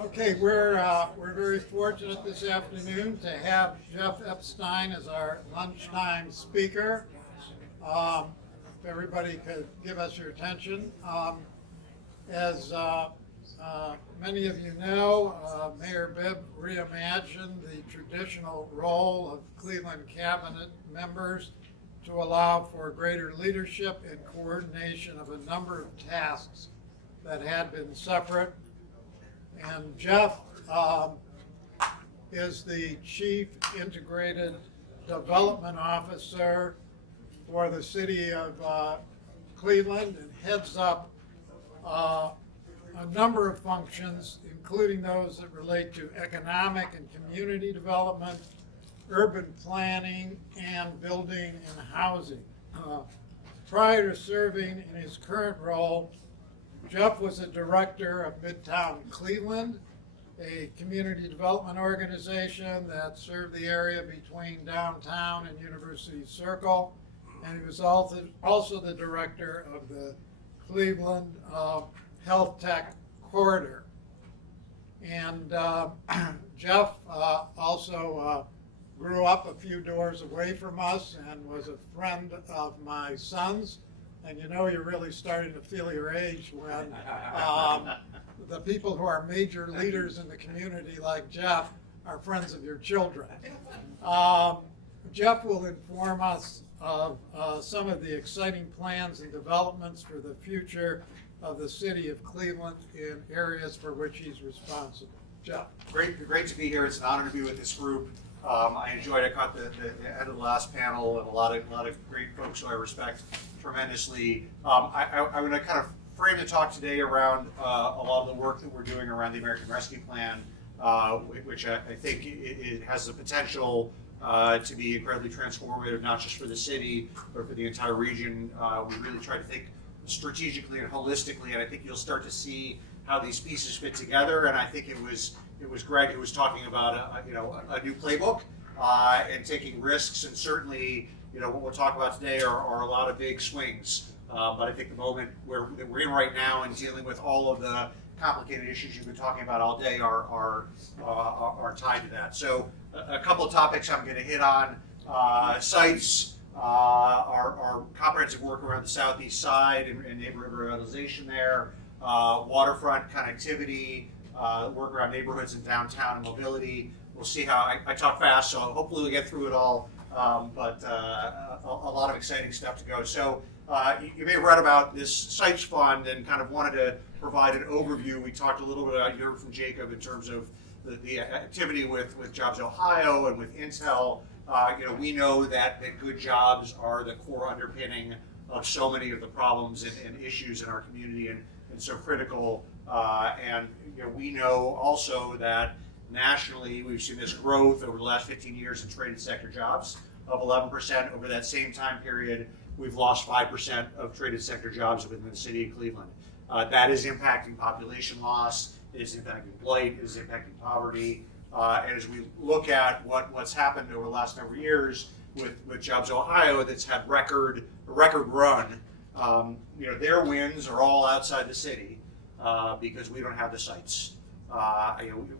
Okay, we're very fortunate this afternoon to have Jeff Epstein as our lunchtime speaker. If everybody could give us your attention. As many of you know, Mayor Bibb reimagined the traditional role of Cleveland cabinet members to allow for greater leadership and coordination of a number of tasks that had been separate. And Jeff is the Chief Integrated Development Officer for the city of Cleveland and heads up a number of functions, including those that relate to economic and community development, urban planning, and building and housing. Prior to serving in his current role, Jeff was a director of Midtown Cleveland, a community development organization that served the area between downtown and University Circle, and he was also the director of the Cleveland Health Tech Corridor. And Jeff also grew up a few doors away from us and was a friend of my son's. And you know you're really starting to feel your age when the people who are major leaders in the community like Jeff are friends of your children. Jeff will inform us of some of the exciting plans and developments for the future of the city of Cleveland in areas for which he's responsible. Jeff. Great to be here. It's an honor to be with this group. I enjoyed. I caught the end of the last panel and a lot of great folks who I respect tremendously. I'm going to kind of frame the talk today around a lot of the work that we're doing around the American Rescue Plan, which I think it has the potential to be incredibly transformative, not just for the city, but for the entire region. We really try to think strategically and holistically, and I think you'll start to see how these pieces fit together. And I think it was Greg who was talking about a new playbook and taking risks, and certainly what we'll talk about today are a lot of big swings. But I think the moment that we're in right now and dealing with all of the complicated issues you've been talking about all day are tied to that. So a couple of topics I'm going to hit on: sites, our comprehensive work around the southeast side and neighborhood revitalization there, waterfront connectivity, work around neighborhoods and downtown and mobility. We'll see how I talk fast, so hopefully we'll get through it all. But a lot of exciting stuff to go. So you may have read about this sites fund and kind of wanted to provide an overview. We talked a little bit about, you heard from Jacob in terms of the activity with Jobs Ohio and with Intel. We know that good jobs are the core underpinning of so many of the problems and issues in our community, and so critical. And we know also that nationally we've seen this growth over the last 15 years in traded sector jobs of 11%. Over that same time period, we've lost 5% of traded sector jobs within the city of Cleveland. That is impacting population loss, it is impacting blight, it is impacting poverty. And as we look at what's happened over the last number of years with Jobs Ohio, that's had a record run, their wins are all outside the city because we don't have the sites.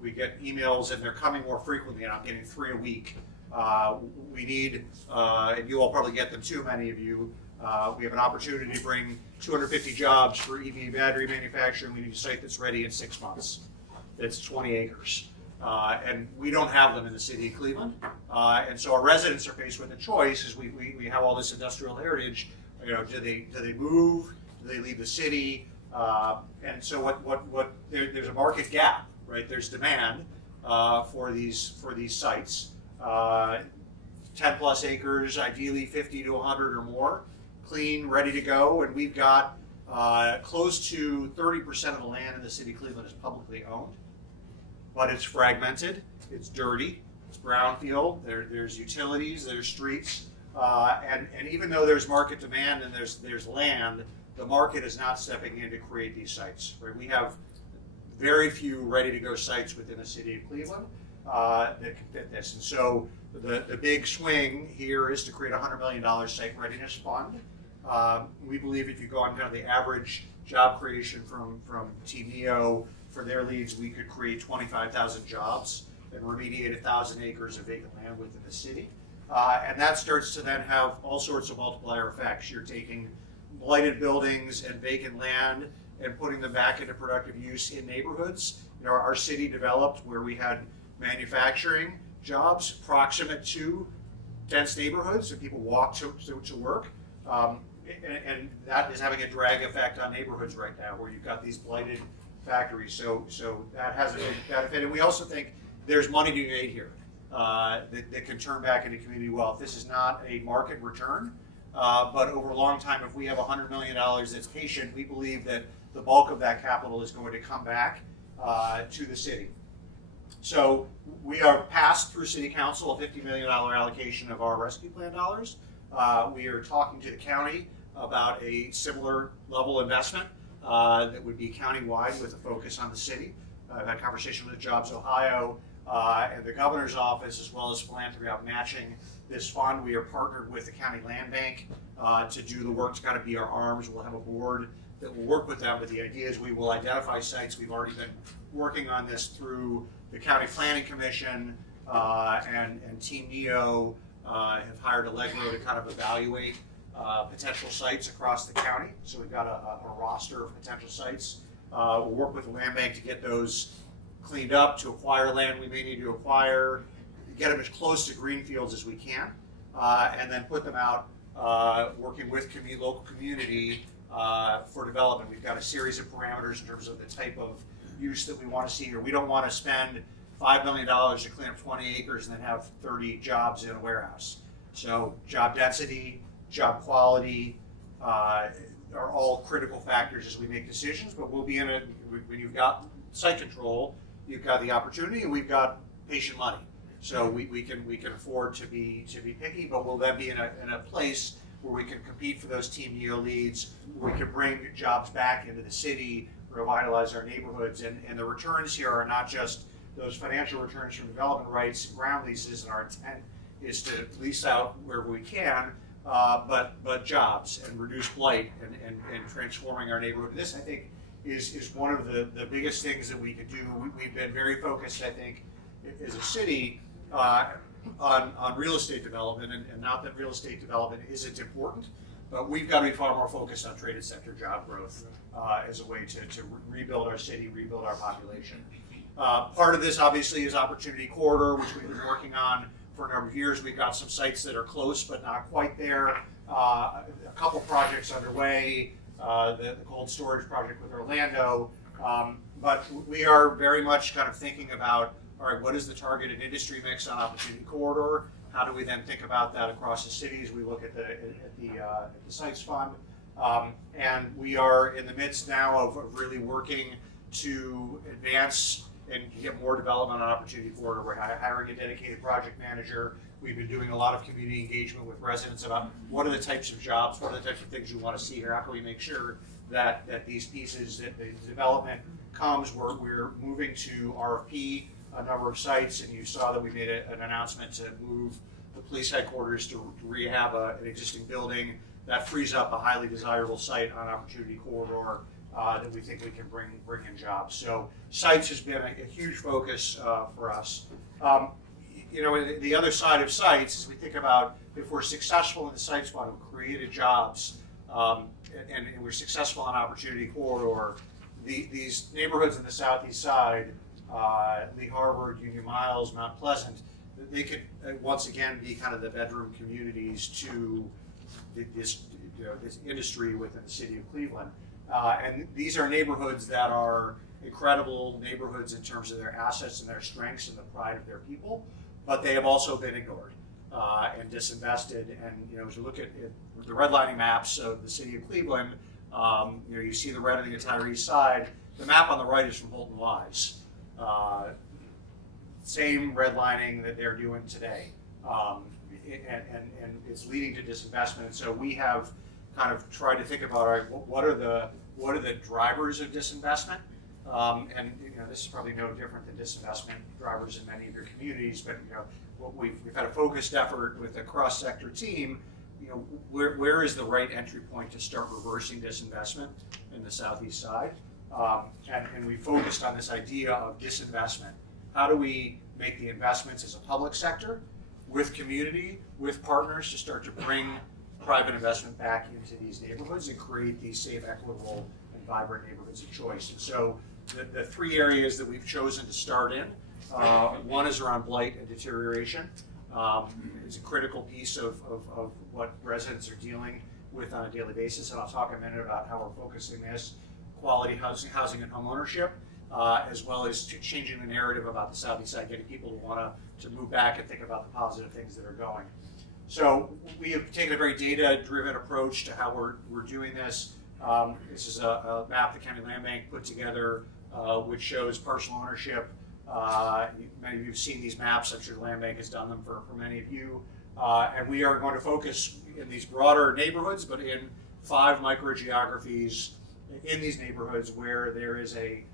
We get emails and they're coming more frequently, and I'm getting 3 a week. We need, and you all probably get them too, many of you, we have an opportunity to bring 250 jobs for EV battery manufacturing. We need a site that's ready in 6 months. That's 20 acres. And we don't have them in the city of Cleveland. And so our residents are faced with a choice as we have all this industrial heritage. Do they move? Do they leave the city? And so there's a market gap, right? There's demand for these sites. 10 plus acres, ideally 50 to 100 or more, clean, ready to go. And we've got close to 30% of the land in the city of Cleveland is publicly owned, but it's fragmented, it's dirty, it's brownfield, there's utilities, there's streets, and even though there's market demand and there's land, the market is not stepping in to create these sites. Right? We have very few ready-to-go sites within the city of Cleveland that can fit this. And so the big swing here is to create a $100 million site readiness fund. We believe if you go on kind of the average job creation from TNEO for their leads, we could create 25,000 jobs and remediate 1,000 acres of vacant land within the city. And that starts to then have all sorts of multiplier effects. You're taking blighted buildings and vacant land and putting them back into productive use in neighborhoods. You know, our city developed where we had manufacturing jobs proximate to dense neighborhoods and people walk to work. And that is having a drag effect on neighborhoods right now where you've got these blighted factories. So that has a big benefit. And we also think there's money to be made here that can turn back into community wealth. This is not a market return, but over a long time, if we have $100 million that's patient, we believe that the bulk of that capital is going to come back to the city. So we are passed through City Council a $50 million allocation of our rescue plan dollars. We are talking to the county about a similar level investment that would be countywide with a focus on the city. I've had conversation with Jobs Ohio and the governor's office, as well as philanthropy out matching this fund. We are partnered with the county land bank to do the work to kind of be our arms. We'll have a board that will work with them, but the idea is we will identify sites. We've already been working on this through the County Planning Commission and Team NEO have hired Allegro to kind of evaluate potential sites across the county. So we've got a roster of potential sites. We'll work with the land bank to get those cleaned up, to acquire land we may need to acquire, get them as close to greenfields as we can, and then put them out working with local community for development. We've got a series of parameters in terms of the type of use that we want to see here. We don't want to spend $5 million to clean up 20 acres and then have 30 jobs in a warehouse. So job density, job quality are all critical factors as we make decisions, but we'll be in a, when you've got site control, you've got the opportunity and we've got patient money. So we can afford to be picky, but we'll then be in a place where we can compete for those Team NEO leads, where we can bring jobs back into the city, revitalize our neighborhoods, and the returns here are not just those financial returns from development rights and ground leases, and our intent is to lease out wherever we can, but jobs and reduce blight and transforming our neighborhood. This, I think, is one of the biggest things that we could do. We've been very focused, I think, as a city on real estate development, and not that real estate development isn't important, but we've got to be far more focused on traded sector job growth as a way to rebuild our city, rebuild our population. Part of this obviously is Opportunity Corridor, which we've been working on for a number of years. We've got some sites that are close but not quite there. A couple projects underway, the cold storage project with Orlando. But we are very much kind of thinking about, all right, what is the targeted industry mix on Opportunity Corridor? How do we then think about that across the cities? We look at the sites fund. And we are in the midst now of really working to advance and get more development on Opportunity Corridor. We're hiring a dedicated project manager. We've been doing a lot of community engagement with residents about what are the types of jobs, what are the types of things you want to see here, how can we make sure that these pieces, that the development comes. We're moving to RFP a number of sites, and you saw that we made an announcement to move the police headquarters to rehab an existing building. That frees up a highly desirable site on Opportunity Corridor that we think we can bring in jobs. So sites has been a huge focus for us. You know, the other side of sites, as we think about if we're successful in the sites fund, we've created jobs, and we're successful on Opportunity Corridor, these neighborhoods in the southeast side, Lee Harvard, Union Miles, Mount Pleasant, they could once again be kind of the bedroom communities to this industry within the city of Cleveland. And these are neighborhoods that are incredible neighborhoods in terms of their assets and their strengths and the pride of their people, but they have also been ignored and disinvested. And as you look at the redlining maps of the city of Cleveland, you see the red on the entire east side. The map on the right is from Holton Wise. Same redlining that they're doing today, and it's leading to disinvestment. And so we have kind of tried to think about, all right, what are the drivers of disinvestment? And this is probably no different than disinvestment drivers in many of your communities. But what we've had a focused effort with a cross-sector team. Where is the right entry point to start reversing disinvestment in the southeast side? and we focused on this idea of disinvestment. How do we make the investments as a public sector with community, with partners to start to bring private investment back into these neighborhoods and create these safe, equitable, and vibrant neighborhoods of choice. And so the three areas that we've chosen to start in, one is around blight and deterioration. It's a critical piece of what residents are dealing with on a daily basis, and I'll talk a minute about how we're focusing this. Quality housing and home ownership, as well as changing the narrative about the Southeast Side, getting people to want to move back and think about the positive things that are going. So we have taken a very data-driven approach to how we're doing this. This is a map the County Land Bank put together, which shows parcel ownership. Many of you have seen these maps. I'm sure the Land Bank has done them for many of you. And we are going to focus in these broader neighborhoods, but in 5 microgeographies in these neighborhoods where there is a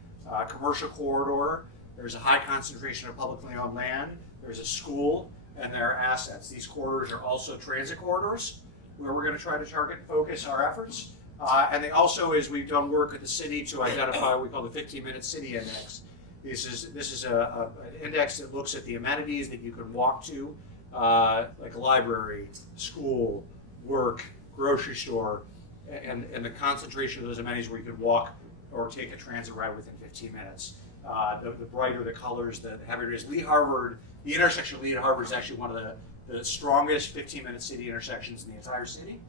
commercial corridor, there's a high concentration of publicly owned land, there's a school, and there are assets. These corridors are also transit corridors where we're going to try to target and focus our efforts. And they also, as we've done work at the city to identify what we call the 15-minute city index. This is an index that looks at the amenities that you can walk to, like a library, school, work, grocery store, and the concentration of those amenities where you could walk or take a transit ride within 15 minutes. The brighter the colors, the heavier it is. Lee Harvard, the intersection of Lee and Harvard is actually one of the strongest 15-minute city intersections in the entire city.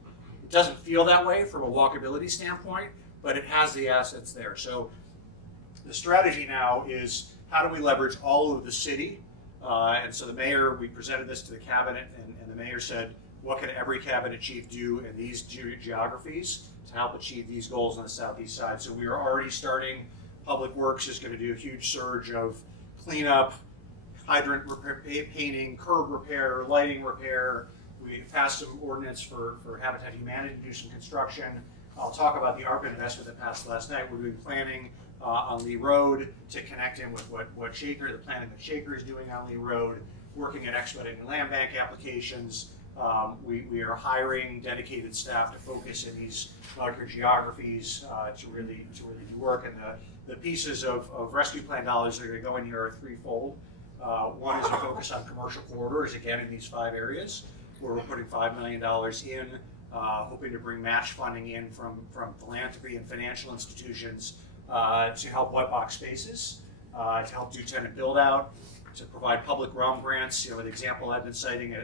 It doesn't feel that way from a walkability standpoint, but it has the assets there. So the strategy now is how do we leverage all of the city? And so the mayor, we presented this to the cabinet, and the mayor said, what can every cabinet chief do in these geographies to help achieve these goals on the Southeast Side? So we are already starting. Public Works is going to do a huge surge of cleanup, hydrant repair, painting, curb repair, lighting repair. We passed some ordinance for Habitat for Humanity to do some construction. I'll talk about the ARPA investment that passed last night. We're doing planning on Lee Road to connect in with what Shaker, the planning that Shaker is doing on Lee Road, working at expediting land bank applications. We are hiring dedicated staff to focus in these larger geographies to really do work. And the pieces of rescue plan dollars that are going to go in here are threefold. One is a focus on commercial corridors, again in these 5 areas, where we're putting $5 million in, hoping to bring match funding in from philanthropy and financial institutions to help wet box spaces, to help do tenant build out, to provide public realm grants. You know, an example I've been citing,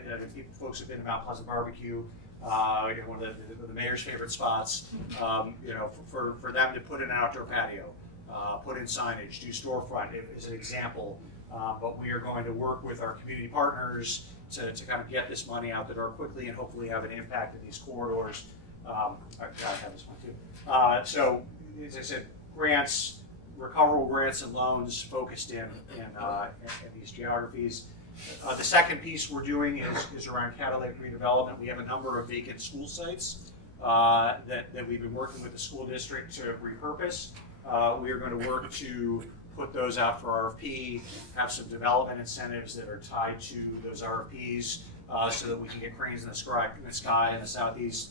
folks have been to Mount Pleasant Barbecue, one of the mayor's favorite spots, for them to put in an outdoor patio, put in signage, do storefront as an example. But we are going to work with our community partners to kind of get this money out the door quickly and hopefully have an impact in these corridors. I have this one too. So, as I said, grants, recoverable grants and loans focused in these geographies. The second piece we're doing is around catalytic redevelopment. We have a number of vacant school sites that we've been working with the school district to repurpose. We are going to work to put those out for RFP, have some development incentives that are tied to those RFPs so that we can get cranes in the sky in the Southeast.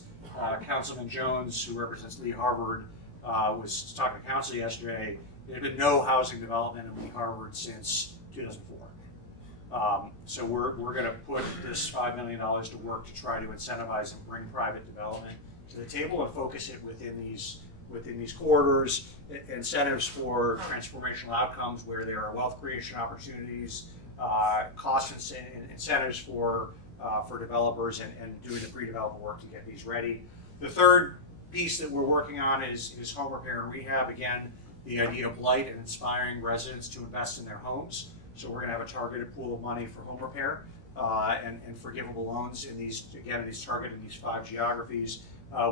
Councilman Jones, who represents Lee Harvard, was talking to council yesterday. There had been no housing development in Lee Harvard since 2004. So we're going to put this $5 million to work to try to incentivize and bring private development to the table and focus it within these corridors, incentives for transformational outcomes where there are wealth creation opportunities, cost incentives for developers, and doing the pre-development work to get these ready. The third piece that we're working on is home repair and rehab. Again, the idea of blight and inspiring residents to invest in their homes. So we're going to have a targeted pool of money for home repair and forgivable loans in these targeted in these 5 geographies.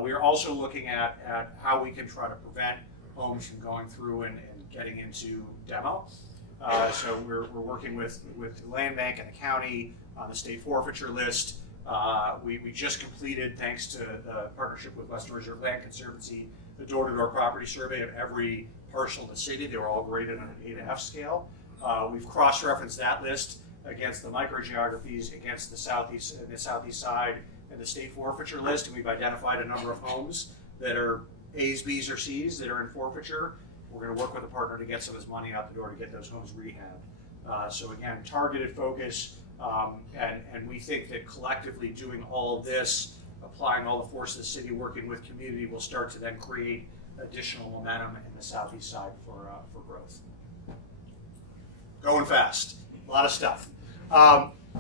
We are also looking at how we can try to prevent homes from going through and getting into demo. So we're working with the Land Bank and the county on the state forfeiture list. We just completed, thanks to the partnership with Western Reserve Land Conservancy, the door-to-door property survey of every parcel in the city. They were all graded on an A to F scale. We've cross-referenced that list against the microgeographies, against the southeast side, and the state forfeiture list, and we've identified a number of homes that are A's, B's, or C's that are in forfeiture. we're going to work with a partner to get some of this money out the door to get those homes rehabbed. So again, targeted focus, and we think that collectively doing all of this, applying all the force of the city, working with community, will start to then create additional momentum in the southeast side for growth. Going fast, a lot of stuff.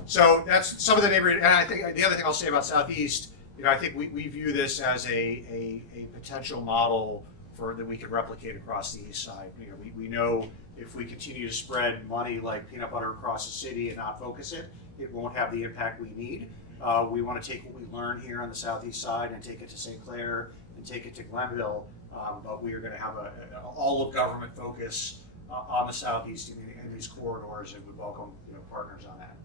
So that's some of the neighborhood, and I think the other thing I'll say about Southeast, I think we view this as a potential model that we can replicate across the east side. We know if we continue to spread money like peanut butter across the city and not focus it, it won't have the impact we need. We want to take what we learn here on the southeast side and take it to St. Clair and take it to Glenville, but we are going to have all of government focus on the southeast in these corridors, and we welcome partners on that.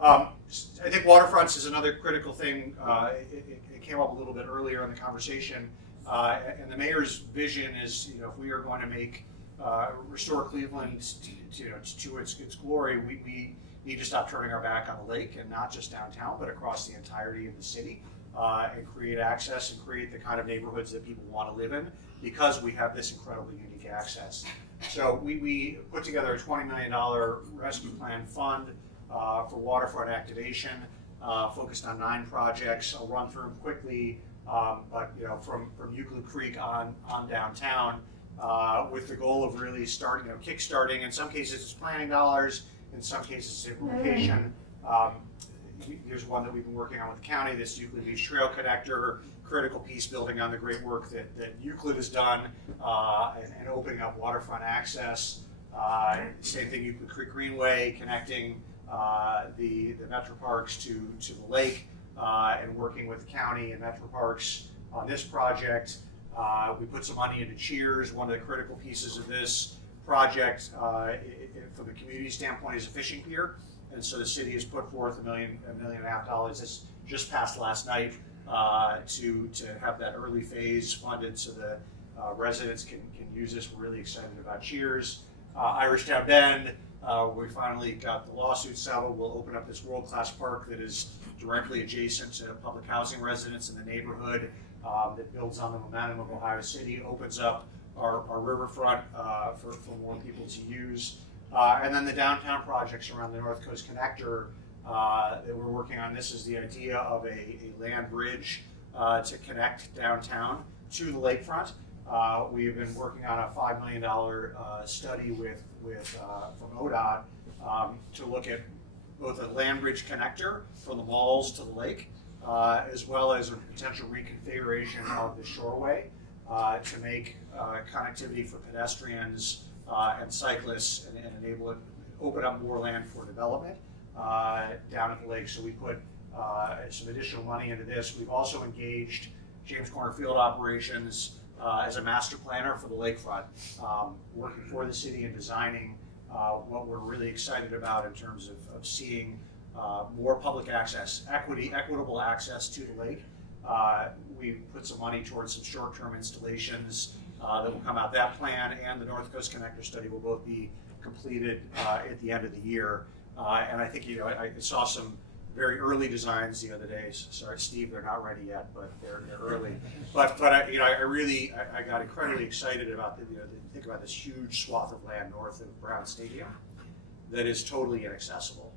I think waterfronts is another critical thing. It came up a little bit earlier in the conversation, and the mayor's vision is, if we are going to make restore Cleveland to its glory, we need to stop turning our back on the lake, and not just downtown, but across the entirety of the city, and create access and create the kind of neighborhoods that people want to live in, because we have this incredibly unique access. So we put together a $20 million rescue plan fund for waterfront activation, focused on 9 projects. I'll run through them quickly, but from Euclid Creek on downtown, with the goal of really kick-starting. In some cases it's planning dollars, in some cases it's implementation. Here's one that we've been working on with the county, this Euclid Beach Trail Connector, critical piece building on the great work that Euclid has done, and opening up waterfront access. Same thing, Euclid Creek Greenway, connecting the Metro Parks to the lake, and working with the county and Metro Parks on this project. We put some money into Cheers. One of the critical pieces of this project, from the community standpoint, is a fishing pier. And so the city has put forth $1.5 million. This just passed last night, to have that early phase funded so the residents can use this. We're really excited about Cheers. Irishtown Bend, we finally got the lawsuit settled. We'll open up this world-class park that is directly adjacent to public housing residents in the neighborhood, that builds on the momentum of Ohio City, opens up our riverfront for more people to use. And then the downtown projects around the North Coast Connector that we're working on. This is the idea of a land bridge to connect downtown to the lakefront. We've been working on a $5 million study from ODOT to look at both a land bridge connector from the malls to the lake, as well as a potential reconfiguration of the shoreway to make connectivity for pedestrians and cyclists, and enable it, open up more land for development down at the lake. So we put some additional money into this. We've also engaged James Corner Field Operations as a master planner for the lakefront, working for the city and designing what we're really excited about in terms of seeing more public access, equitable access to the lake. We put some money towards some short-term installations that will come out. That plan and the North Coast Connector study will both be completed at the end of the year. And I think, I saw some very early designs the other day. Sorry, Steve, they're not ready yet, but they're early. But I got incredibly excited about think about this huge swath of land north of Brown Stadium that is totally inaccessible,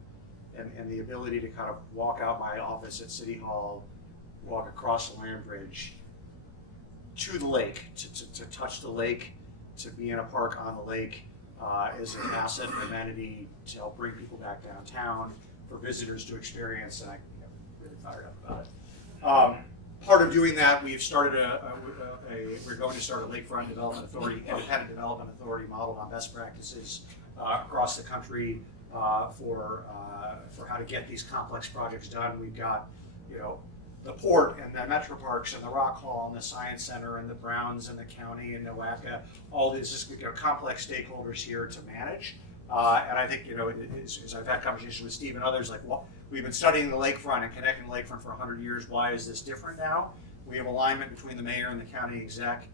and the ability to kind of walk out my office at City Hall, walk across the land bridge to the lake, to touch the lake, to be in a park on the lake, is an asset and amenity to help bring people back downtown, for visitors to experience, and I'm really fired up about it. Part of doing that, we've started we're going to start a Lakefront Development Authority, independent development authority modeled on best practices across the country for how to get these complex projects done. We've got, the port and the Metro Parks and the Rock Hall and the Science Center and the Browns and the county and NOACA, all these complex stakeholders here to manage. And I think, as I've had conversations with Steve and others, we've been studying the lakefront and connecting the lakefront for 100 years. Why is this different now? We have alignment between the mayor and the county exec.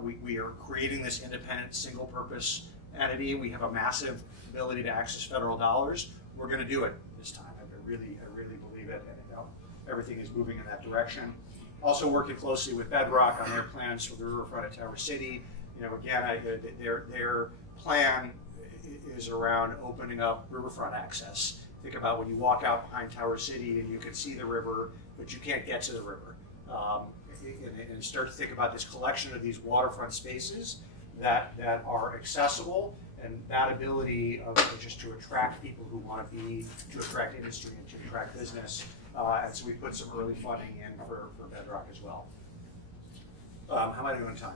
We are creating this independent, single-purpose entity. We have a massive ability to access federal dollars. We're going to do it this time. I really believe it, and everything is moving in that direction. Also working closely with Bedrock on their plans for the riverfront at Tower City. again, their plan is around opening up riverfront access. Think about when you walk out behind Tower City and you can see the river, but you can't get to the river. And start to think about this collection of these waterfront spaces that are accessible, and that ability of just to attract people who want to attract industry and to attract business. And so we put some early funding in for Bedrock as well. How am I doing on time?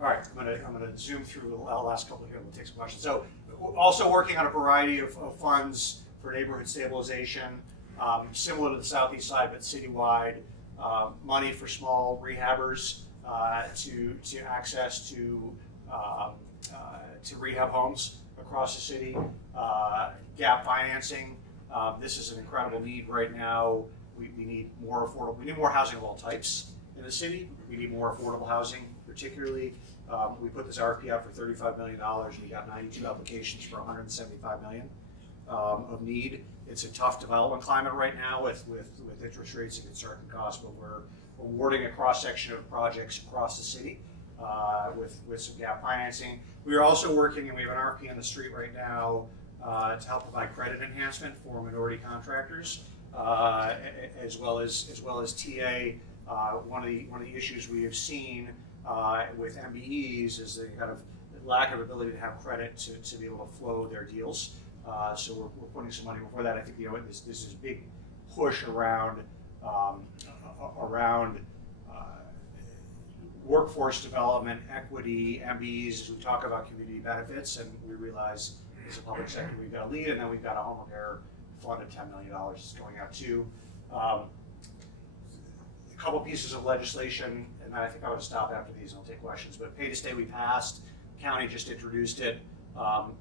All right, I'm gonna zoom through the last couple here. We'll take some questions. So, also working on a variety of funds for neighborhood stabilization, similar to the southeast side, but citywide. Money for small rehabbers to access to rehab homes across the city. Gap financing. This is an incredible need right now. We need more affordable. We need more housing of all types in the city. We need more affordable housing, particularly. We put this RFP out for $35 million. We got 92 applications for $175 million of need. It's a tough development climate right now with interest rates and construction costs, but we're awarding a cross-section of projects across the city with some gap financing. We are also working, and we have an RFP on the street right now to help provide credit enhancement for minority contractors, as well as TA. One of the issues we have seen with MBEs is the kind of lack of ability to have credit to be able to flow their deals. So we're putting some money before that. I think this is a big push around workforce development, equity, MBEs, as we talk about community benefits, and we realize as a public sector we've got a lead, and then we've got a home repair fund of $10 million is going out too. A couple pieces of legislation, and I think I would stop after these and I'll take questions, but pay to stay we passed, county just introduced it,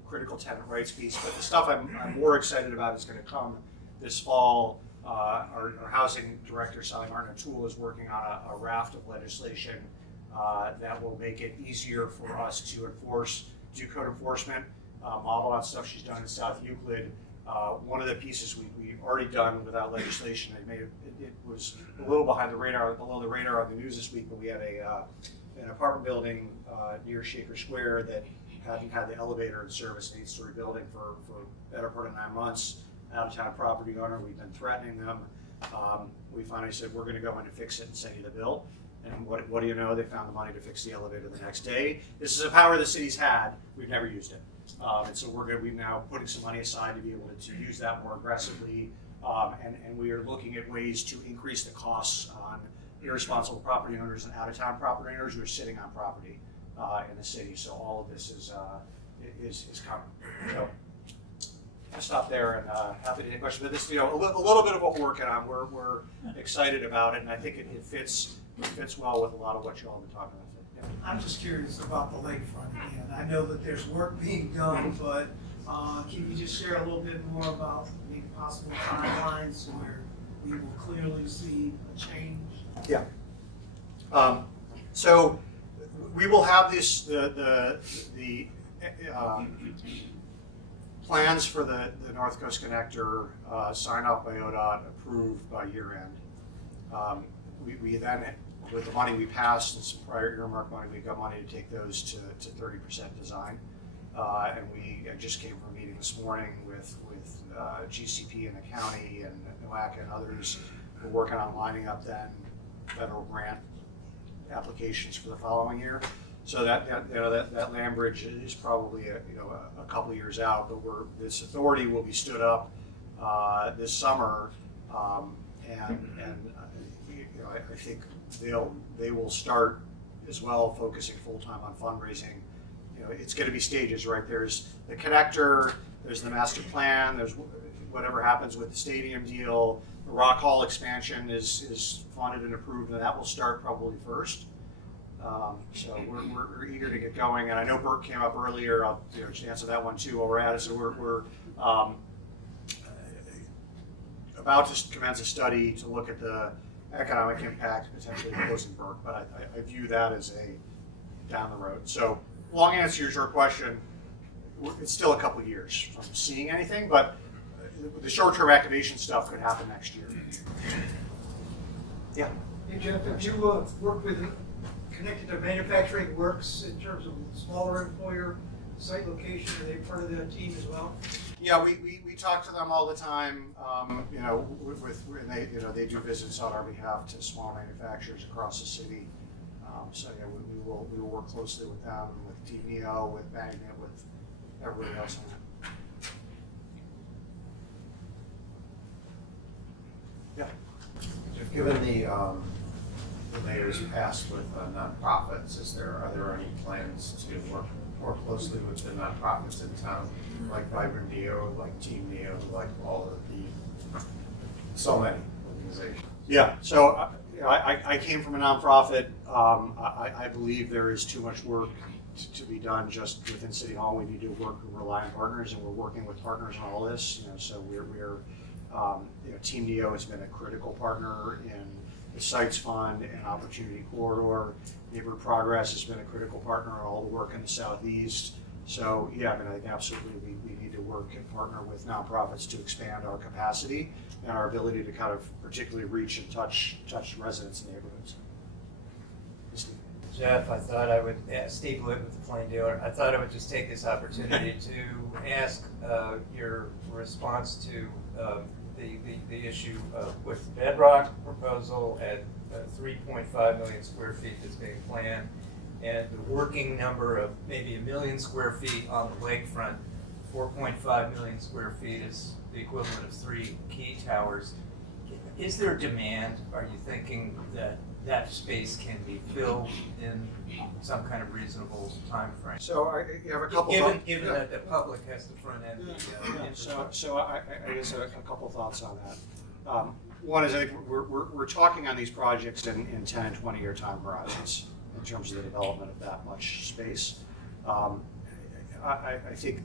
critical tenant rights piece, but the stuff I'm more excited about is going to come this fall. Our housing director, Sally Martin O'Toole, is working on a raft of legislation that will make it easier for us to do code enforcement, model on stuff she's done in South Euclid. One of the pieces we've already done without legislation, it was a little below the radar on the news this week, but we had an apartment building near Shaker Square that hadn't had the elevator in service, an 8-story building for better part of 9 months. Out-of-town property owner, we've been threatening them. We finally said, we're gonna go in and fix it and send you the bill. And what do you know? They found the money to fix the elevator the next day. This is a power the city's had. We've never used it. And so we're now putting some money aside to be able to use that more aggressively. And we are looking at ways to increase the costs on irresponsible property owners and out-of-town property owners who are sitting on property in the city. So all of this is coming. So I'll stop there and happy to take questions. But this, a little bit of what we're working on. We're excited about it, and I think it fits well with a lot of what you all have been talking about. Yeah. I'm just curious about the lakefront again. I know that there's work being done, but can you just share a little bit more about maybe possible timelines where we will clearly see a change? Yeah. So we will have the plans for the North Coast Connector signed off by ODOT, approved by year end. We then, with the money we passed and some prior earmark money, we got money to take those to 30% design. And I just came from a meeting this morning with GCP and the county and NOAC and others. We're working on lining up then federal grant applications for the following year. So that land bridge is probably a couple years out, but this authority will be stood up this summer, and I think they will start as well focusing full time on fundraising. It's going to be stages, right? There's the connector, there's the master plan, there's whatever happens with the stadium deal. The Rock Hall expansion is funded and approved, and that will start probably first. So we're eager to get going, and I know Bert came up earlier. I'll just answer that one too while we're at it. So we're about to commence a study to look at the economic impact potentially of closing Bert, but I view that as a down the road. So long answer to your short question, it's still a couple years from seeing anything, but the short-term activation stuff could happen next year. Yeah. Hey Jeff, if you work with connected to manufacturing works in terms of smaller employer site location? Are they part of that team as well? Yeah, we talk to them all the time, you know, when they, you know, they do visits on our behalf to small manufacturers across the city. So yeah, we will work closely with them, with Team Neo, with Magnet, with everybody else on that. Yeah. Given the mayor's past with nonprofits, are there any plans to work more closely with the nonprofits in town, like Vibrant Neo, like Team Neo, like all of the so many organizations? Yeah. So I came from a nonprofit. I believe there is too much work to be done just within City Hall. We need to work and rely on partners, and we're working with partners on all this. You know, so we're you know, Team Neo has been a critical partner in the Sites Fund and Opportunity Corridor. Neighborhood Progress has been a critical partner in all the work in the Southeast. So yeah, I mean, I think absolutely we need to work and partner with nonprofits to expand our capacity and our ability to kind of particularly reach and touch residents and neighborhoods. Jeff, I thought I would ask Steve Wood with the Plain Dealer. I thought I would just take this opportunity to ask your response to the issue with the Bedrock proposal at 3.5 million square feet that's being planned, and the working number of maybe 1 million square feet on the lakefront. 4.5 million square feet is the equivalent of 3 key towers. Is there demand? Are you thinking that that space can be filled in some kind of reasonable time frame? So you have a couple. Given that the public has to front end the infrastructure. So I guess a couple thoughts on that. One is I think we're talking on these projects in 10 and 20 year time horizons in terms of the development of that much space. I think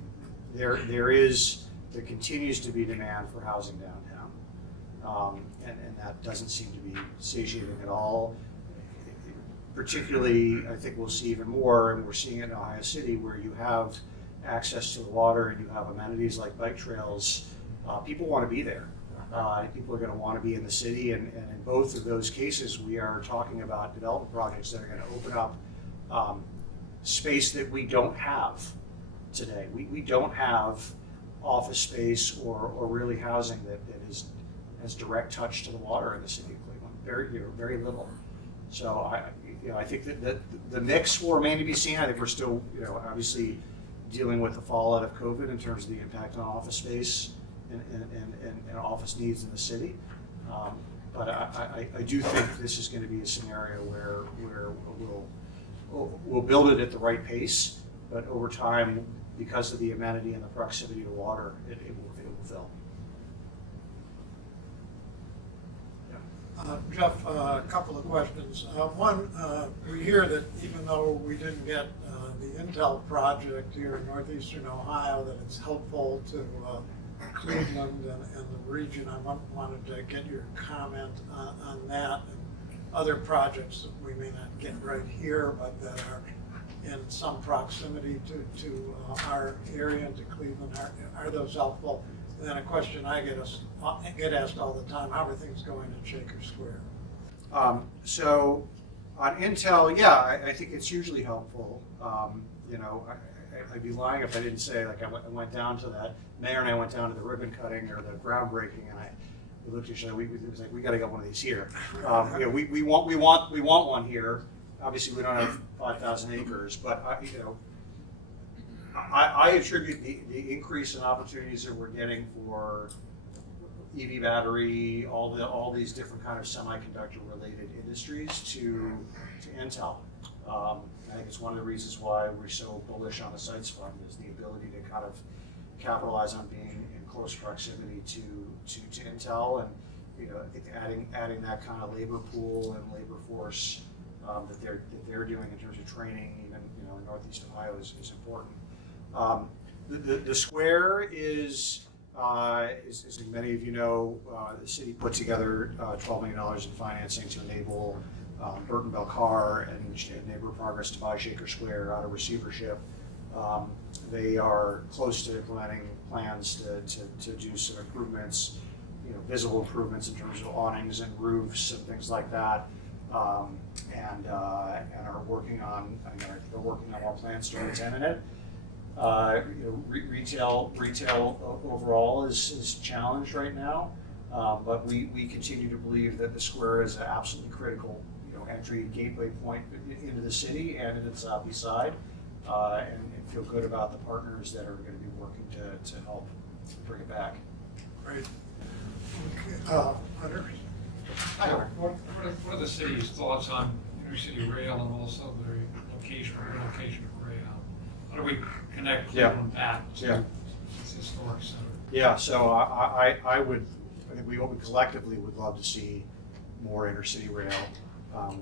there continues to be demand for housing downtown, and that doesn't seem to be satiating at all. Particularly, I think we'll see even more, and we're seeing it in Ohio City, where you have access to the water and you have amenities like bike trails. People want to be there. People are going to want to be in the city, and in both of those cases, we are talking about development projects that are going to open up space that we don't have today. We don't have office space or really housing that has direct touch to the water in the city of Cleveland. Very little. So I think that the mix will remain to be seen. I think we're still, obviously dealing with the fallout of COVID in terms of the impact on office space and office needs in the city. But I do think this is going to be a scenario where we'll build it at the right pace, but over time, because of the amenity and the proximity to water, it will fill. Jeff, a couple of questions. One, we hear that even though we didn't get the Intel project here in northeastern Ohio, that it's helpful to Cleveland and the region. I wanted to get your comment on that and other projects that we may not get right here, but that are in some proximity to our area and to Cleveland. Are those helpful? And then a question I get asked all the time: how are things going at Shaker Square? So on Intel, yeah, I think it's hugely helpful. I'd be lying if I didn't say, like, I went down to that. Mayor and I went down to the ribbon cutting or the groundbreaking, and we looked at each other. It was like, we got to get one of these here. We want one here. Obviously, we don't have 5,000 acres, but I attribute the increase in opportunities that we're getting for EV battery, all these different kind of semiconductor related industries to Intel. I think it's one of the reasons why we're so bullish on the Sites Fund, is the ability to kind of capitalize on being in close proximity to Intel, and I think adding that kind of labor pool and labor force that they're doing in terms of training, even in Northeast Ohio, is important. The square is as many of you know, the city put together $12 million in financing to enable Burton Belcar and Neighborhood Progress to buy Shaker Square out of receivership. They are close to implementing plans to do some improvements, visible improvements in terms of awnings and roofs and things like that. and are working on, I mean, they're working on more plans to re-tenant it. Retail overall is challenged right now, but we continue to believe that the square is an absolutely critical, entry gateway point into the city and in the southeast side, and feel good about the partners that are going to be working to help bring it back. Great. Okay, Hunter? What are the city's thoughts on intercity rail and also the relocation of Greyhound? How do we connect Cleveland back to its historic center? Yeah, so I think we collectively would love to see more intercity rail.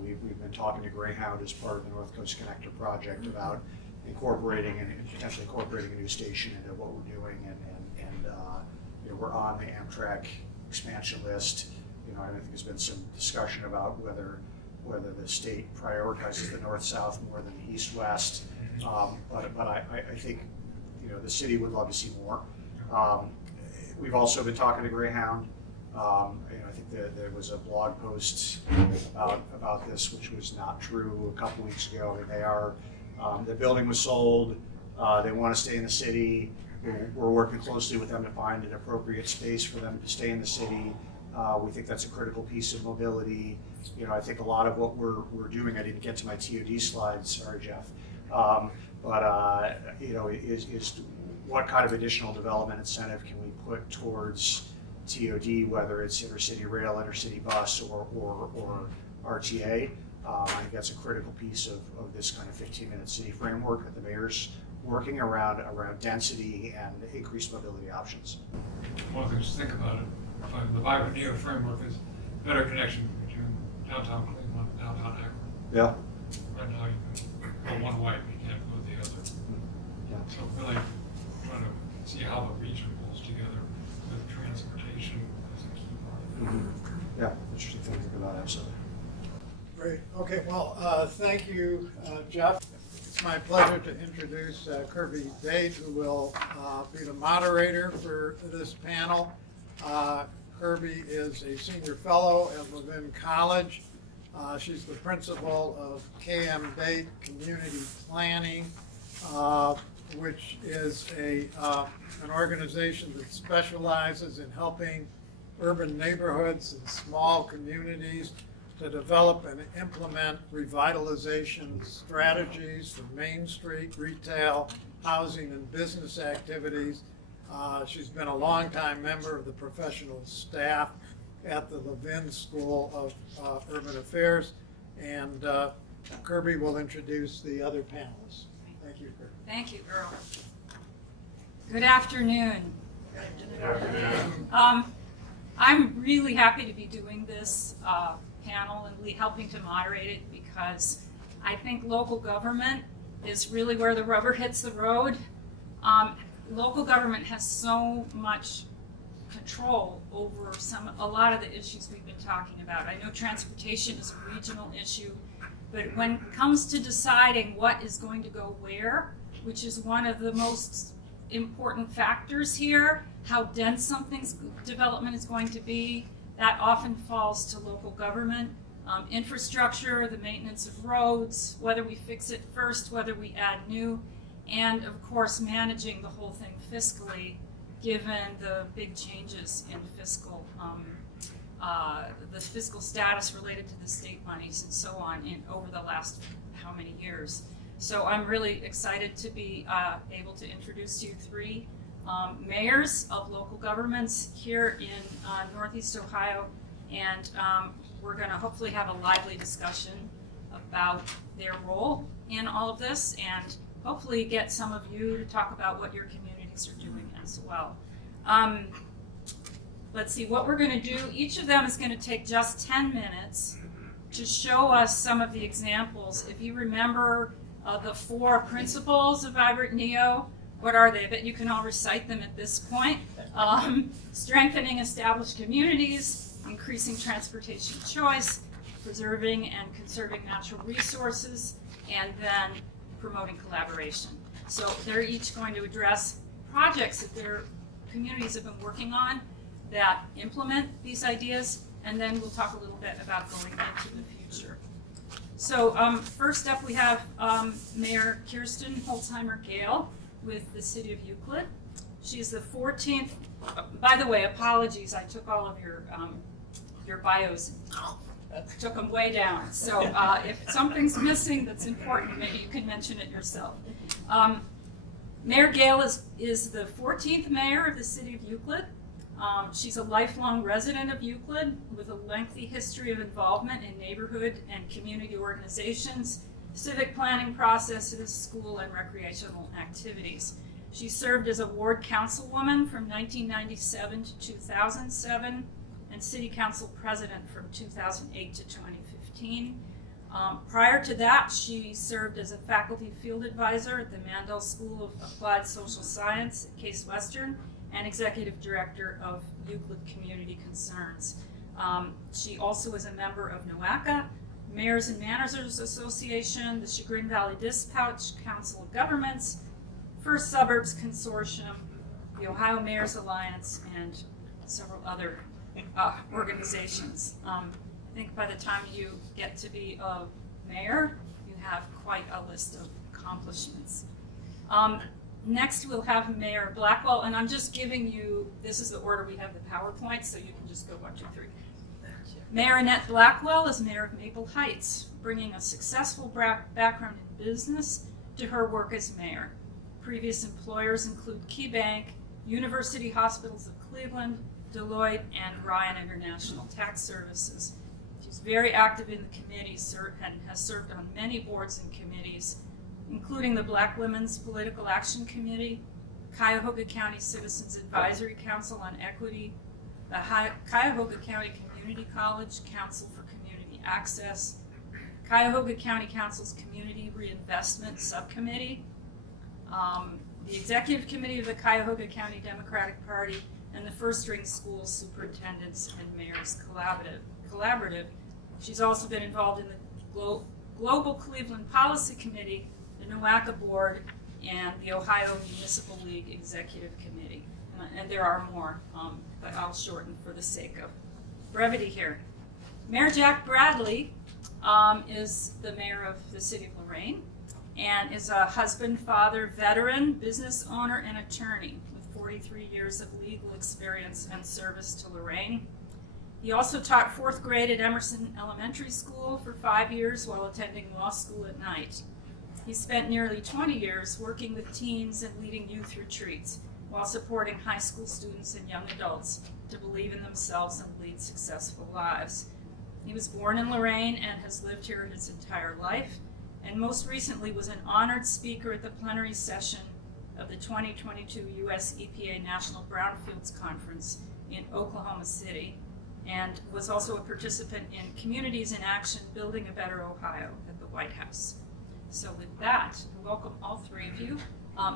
We've been talking to Greyhound as part of the North Coast Connector project about incorporating and potentially incorporating a new station into what we're doing, and we're on the Amtrak expansion list. I think there's been some discussion about whether the state prioritizes the north-south more than the east-west, but I think the city would love to see more. We've also been talking to Greyhound. I think there was a blog post about this, which was not true a couple weeks ago. I mean, the building was sold. They want to stay in the city. We're working closely with them to find an appropriate space for them to stay in the city. We think that's a critical piece of mobility. I think a lot of what we're doing, I didn't get to my TOD slides, sorry, Jeff. Is what kind of additional development incentive can we put towards TOD, whether it's intercity rail, intercity bus, or RTA. I think that's a critical piece of this kind of 15-minute city framework that the mayor's working around density and increased mobility options. One of the things to think about it, the Vibrant Neo framework is better connection between downtown Cleveland and downtown Akron. Yeah. Right now you can go one way, but you can't go the other. Yeah. So really trying to see how the region pulls together with transportation as a key part of it. Mm-hmm. Yeah, interesting thing to think about, absolutely. Great. Okay, well, thank you, Jeff. It's my pleasure to introduce Kirby Date, who will be the moderator for this panel. Kirby is a senior fellow at Levin College. She's the principal of KM Date Community Planning, which is an organization that specializes in helping urban neighborhoods and small communities to develop and implement revitalization strategies for Main Street, retail, housing, and business activities. She's been a longtime member of the professional staff at the Levin School of Urban Affairs, and Kirby will introduce the other panelists. Thank you, Kirby. Thank you, Earl. Good afternoon. I'm really happy to be doing this panel and helping to moderate it, because I think local government is really where the rubber hits the road. Local government has so much control over a lot of the issues we've been talking about. I know transportation is a regional issue, but when it comes to deciding what is going to go where, which is one of the most important factors here, how dense something's development is going to be, that often falls to local government. Infrastructure, the maintenance of roads, whether we fix it first, whether we add new, and of course managing the whole thing fiscally, given the big changes in the fiscal status related to the state monies and so on over the last how many years. So I'm really excited to be able to introduce you three mayors of local governments here in Northeast Ohio, and we're going to hopefully have a lively discussion about their role in all of this, and hopefully get some of you to talk about what your communities are doing as well. Let's see what we're going to do. Each of them is going to take just 10 minutes to show us some of the examples. If you remember the 4 principles of Vibrant Neo, what are they? I bet you can all recite them at this point. Strengthening established communities, increasing transportation choice, preserving and conserving natural resources, and then promoting collaboration. So they're each going to address projects that their communities have been working on that implement these ideas, and then we'll talk a little bit about going into the future. So first up, we have Mayor Kirsten Holzheimer-Gale with the City of Euclid. She's the 14th. By the way, apologies. I took all of your bios and took them way down. So if something's missing that's important, maybe you can mention it yourself. Mayor Gale is the 14th mayor of the City of Euclid. She's a lifelong resident of Euclid with a lengthy history of involvement in neighborhood and community organizations, civic planning processes, school and recreational activities. She served as a ward councilwoman from 1997 to 2007 and city council president from 2008 to 2015. Prior to that, she served as a faculty field advisor at the Mandel School of Applied Social Science at Case Western and executive director of Euclid Community Concerns. She also is a member of NOACA, Mayors and Managers Association, the Chagrin Valley Dispatch Council of Governments, First Suburbs Consortium, the Ohio Mayors Alliance, and several other organizations. I think by the time you get to be a mayor, you have quite a list of accomplishments. Next, we'll have Mayor Blackwell, and I'm just giving you, this is the order we have the PowerPoint, so you can just go 1, 2, 3. Mayor Annette Blackwell is mayor of Maple Heights, bringing a successful background in business to her work as mayor. Previous employers include KeyBank, University Hospitals of Cleveland, Deloitte, and Ryan International Tax Services. She's very active in the committee and has served on many boards and committees, including the Black Women's Political Action Committee, Cuyahoga County Citizens Advisory Council on Equity, the Cuyahoga County Community College Council for Community Access, Cuyahoga County Council's Community Reinvestment Subcommittee, the Executive Committee of the Cuyahoga County Democratic Party, and the First Ring School Superintendents and Mayors Collaborative. She's also been involved in the Global Cleveland Policy Committee, the NOACA Board, and the Ohio Municipal League Executive Committee. And there are more, but I'll shorten for the sake of brevity here. Mayor Jack Bradley is the mayor of the city of Lorain and is a husband, father, veteran, business owner, and attorney with 43 years of legal experience and service to Lorain. He also taught 4th grade at Emerson Elementary School for 5 years while attending law school at night. He spent nearly 20 years working with teens and leading youth retreats while supporting high school students and young adults to believe in themselves and lead successful lives. He was born in Lorain and has lived here his entire life, and most recently was an honored speaker at the plenary session of the 2022 U.S. EPA National Brownfields Conference in Oklahoma City, and was also a participant in Communities in Action Building a Better Ohio at the White House. So with that, welcome all three of you.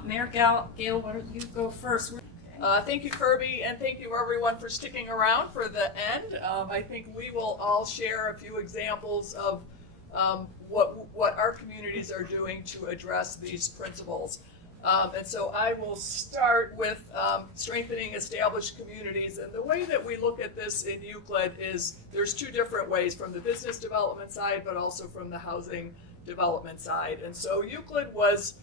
Mayor Gale, why don't you go first? Thank you, Kirby, and thank you everyone for sticking around for the end. I think we will all share a few examples of what our communities are doing to address these principles. And so I will start with strengthening established communities. And the way that we look at this in Euclid is there's two different ways, from the business development side, but also from the housing development side. And so Euclid was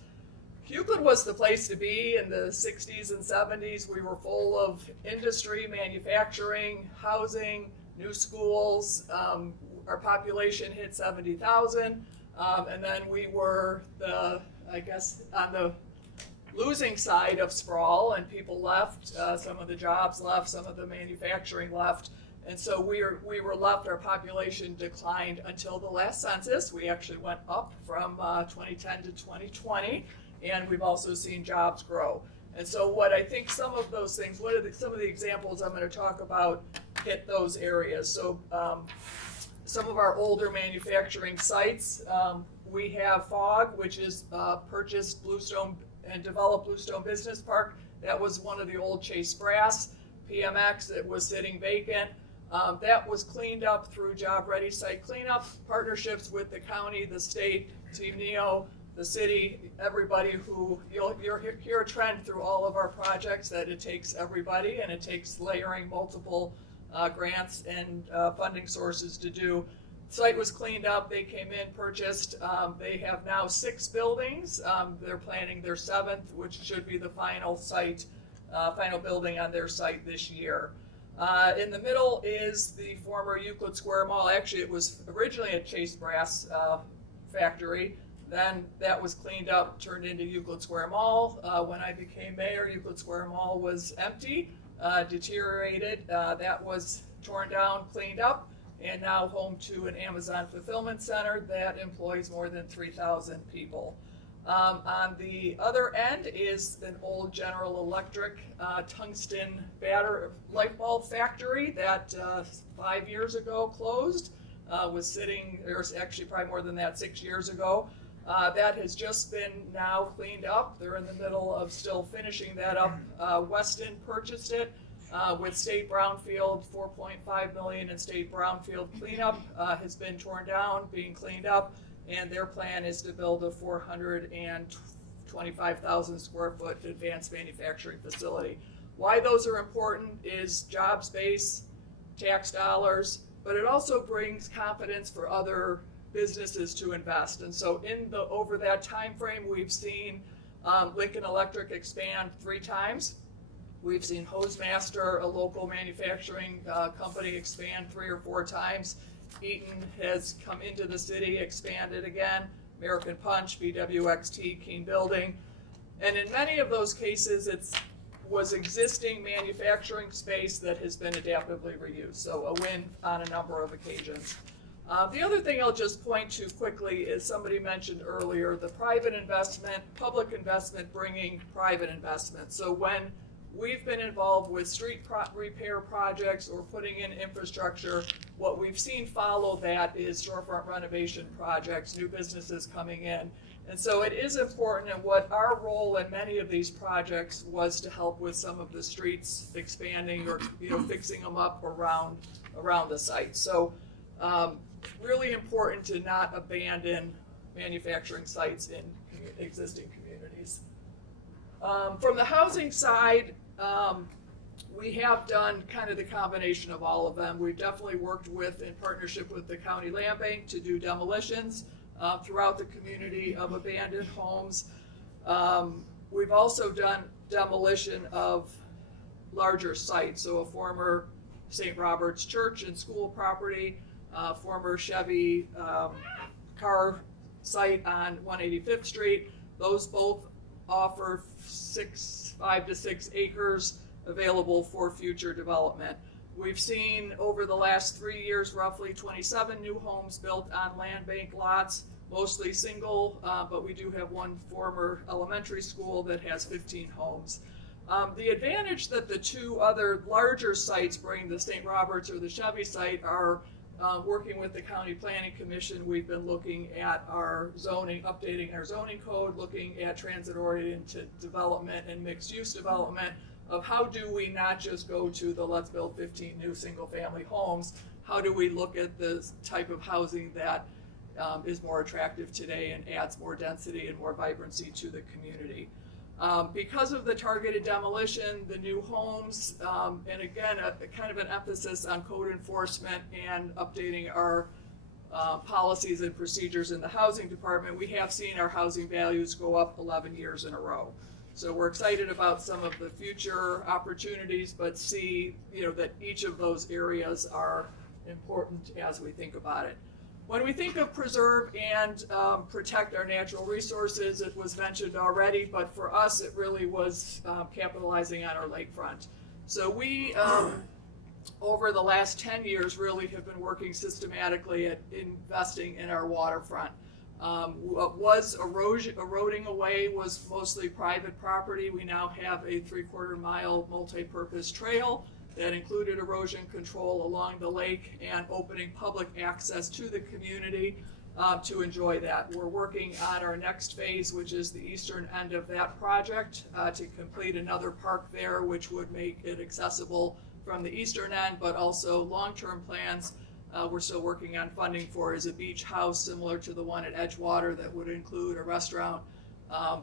the place to be in the 60s and 70s. We were full of industry, manufacturing, housing, new schools. Our population hit 70,000. And then we were on the losing side of sprawl, and people left. Some of the jobs left, some of the manufacturing left. And so we were left, our population declined until the last census. We actually went up from 2010 to 2020, and we've also seen jobs grow. And so what I think some of those things, some of the examples I'm going to talk about hit those areas. So some of our older manufacturing sites, we have FOG, which is purchased Bluestone and developed Bluestone Business Park. That was one of the old Chase Brass. PMX, it was sitting vacant. That was cleaned up through Job Ready site cleanup, partnerships with the county, the state, Team Neo, the city, everybody who, you'll hear a trend through all of our projects that it takes everybody, and it takes layering multiple grants and funding sources to do site was cleaned up, they came in, purchased, they have now 6 buildings. They're planning their 7th, which should be the final site, final building on their site this year. In the middle is the former Euclid Square Mall. Actually, it was originally a Chase Brass factory. Then that was cleaned up, turned into Euclid Square Mall. When I became mayor, Euclid Square Mall was empty, deteriorated. That was torn down, cleaned up, and now home to an Amazon fulfillment center that employs more than 3,000 people. On the other end is an old General Electric tungsten light bulb factory that 5 years ago closed. Was sitting, or actually probably more than that, 6 years ago. That has just been now cleaned up. They're in the middle of still finishing that up. Weston purchased it with state brownfield, $4.5 million in state brownfield cleanup. Has been torn down, being cleaned up, and their plan is to build a 425,000 square foot advanced manufacturing facility. Why those are important is job space, tax dollars, but it also brings confidence for other businesses to invest. And so over that time frame, we've seen Lincoln Electric expand 3 times. We've seen Hosemaster, a local manufacturing company, expand 3 or 4 times. Eaton has come into the city, expanded again. American Punch, BWXT, Keene Building. And in many of those cases, was existing manufacturing space that has been adaptively reused. So a win on a number of occasions. The other thing I'll just point to quickly is somebody mentioned earlier, the private investment, public investment bringing private investment. So when we've been involved with street repair projects or putting in infrastructure, what we've seen follow that is storefront renovation projects, new businesses coming in. And so it is important, and what our role in many of these projects was to help with some of the streets expanding or fixing them up around the site. So really important to not abandon manufacturing sites in existing communities. From the housing side, we have done kind of the combination of all of them. We've definitely worked in partnership with the County Land Bank to do demolitions throughout the community of abandoned homes. We've also done demolition of larger sites, so a former St. Robert's Church and school property, former Chevy car site on 185th Street. Those both offer 5 to 6 acres available for future development. We've seen over the last 3 years roughly 27 new homes built on land bank lots, mostly single, but we do have one former elementary school that has 15 homes. The advantage that the 2 other larger sites bring, the St. Roberts or the Chevy site, are working with the County Planning Commission. We've been looking at our zoning, updating our zoning code, looking at transit-oriented development and mixed-use development of how do we not just go to the let's build 15 new single-family homes, how do we look at the type of housing that is more attractive today and adds more density and more vibrancy to the community. Because of the targeted demolition, the new homes, and again, a kind of an emphasis on code enforcement and updating our policies and procedures in the housing department, we have seen our housing values go up 11 years in a row. So we're excited about some of the future opportunities, but see, that each of those areas are important as we think about it. When we think of preserve and protect our natural resources, it was mentioned already, but for us it really was capitalizing on our lakefront. So we, over the last 10 years, really have been working systematically at investing in our waterfront. What was eroding away was mostly private property. We now have a 3/4 mile multi-purpose trail that included erosion control along the lake and opening public access to the community to enjoy that. We're working on our next phase, which is the eastern end of that project, to complete another park there, which would make it accessible from the eastern end, but also long-term plans we're still working on funding for is a beach house similar to the one at Edgewater that would include a restaurant,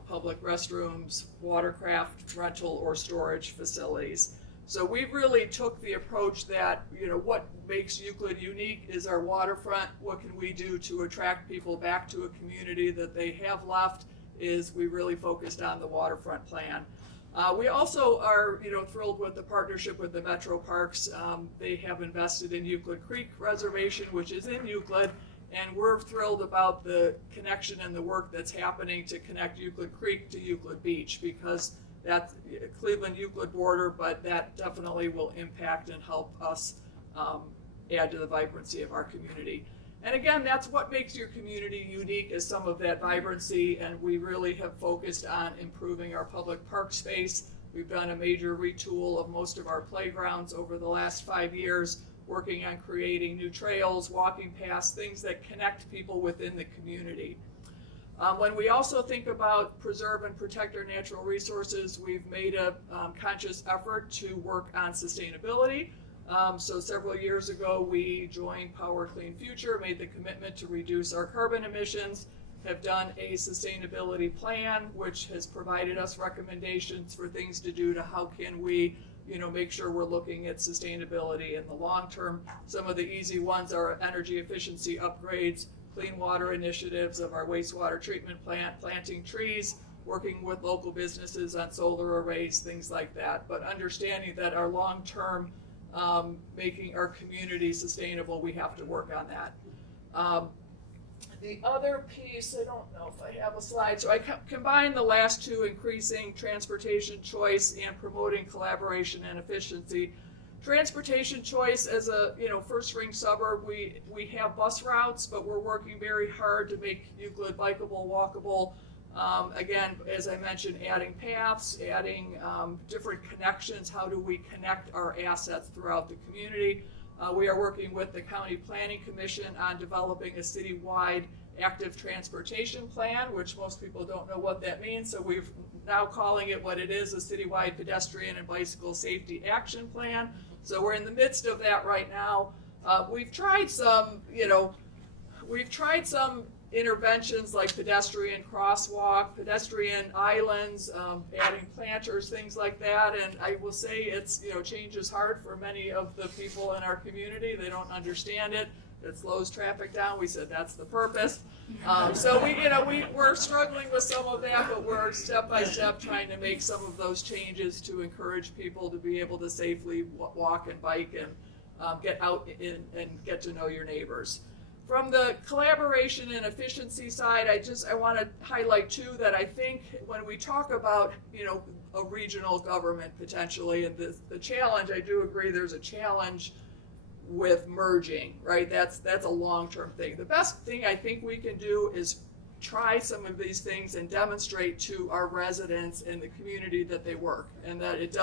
public restrooms, watercraft rental or storage facilities. So we really took the approach that, what makes Euclid unique is our waterfront. What can we do to attract people back to a community that they have left, is we really focused on the waterfront plan. We also are, thrilled with the partnership with the Metro Parks. They have invested in Euclid Creek Reservation, which is in Euclid, and we're thrilled about the connection and the work that's happening to connect Euclid Creek to Euclid Beach, because that's Cleveland-Euclid border, but that definitely will impact and help us add to the vibrancy of our community. And again, that's what makes your community unique, is some of that vibrancy, and we really have focused on improving our public park space. We've done a major retool of most of our playgrounds over the last 5 years, working on creating new trails, walking paths, things that connect people within the community. When we also think about preserve and protect our natural resources, we've made a conscious effort to work on sustainability. So several years ago, we joined Power Clean Future, made the commitment to reduce our carbon emissions, have done a sustainability plan, which has provided us recommendations for things to do to how can we, make sure we're looking at sustainability in the long term. Some of the easy ones are energy efficiency upgrades, clean water initiatives of our wastewater treatment plant, planting trees, working with local businesses on solar arrays, things like that. But understanding that our long-term making our community sustainable, we have to work on that. The other piece, I don't know if I have a slide, so I combine the last two, increasing transportation choice and promoting collaboration and efficiency. Transportation choice, as a first ring suburb, we have bus routes, but we're working very hard to make Euclid bikeable, walkable. Again, as I mentioned, adding paths, adding different connections. How do we connect our assets throughout the community? We are working with the County Planning Commission on developing a citywide active transportation plan, which most people don't know what that means. So we're now calling it what it is, a citywide pedestrian and bicycle safety action plan. So we're in the midst of that right now. We've tried some interventions like pedestrian crosswalk, pedestrian islands, adding planters, things like that. And I will say it's, change is hard for many of the people in our community. They don't understand it. It slows traffic down. We said that's the purpose. So we're struggling with some of that, but we're step by step trying to make some of those changes to encourage people to be able to safely walk and bike and get out and get to know your neighbors. From the collaboration and efficiency side, I want to highlight too that I think when we talk about, a regional government potentially, and the challenge, I do agree there's a challenge with merging, right? That's a long-term thing. The best thing I think we can do is try some of these things and demonstrate to our residents in the community that they work, and that it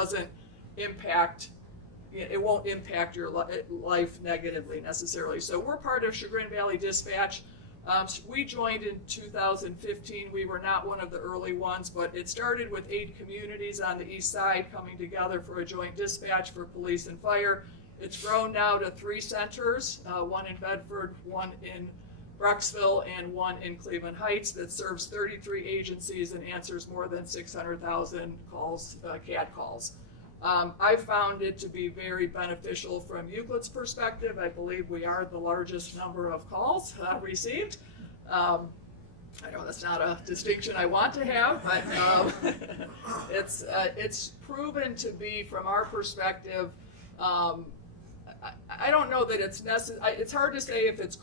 won't impact your life negatively necessarily. So we're part of Chagrin Valley Dispatch. We joined in 2015. We were not one of the early ones, but it started with 8 communities on the east side coming together for a joint dispatch for police and fire. It's grown now to 3 centers, one in Bedford, one in Brecksville, and one in Cleveland Heights, that serves 33 agencies and answers more than 600,000 calls, CAD calls. I've found it to be very beneficial from Euclid's perspective. I believe we are the largest number of calls received. I know that's not a distinction I want to have, but it's proven to be, from our perspective, I don't know that it's necessary. It's hard to say if it's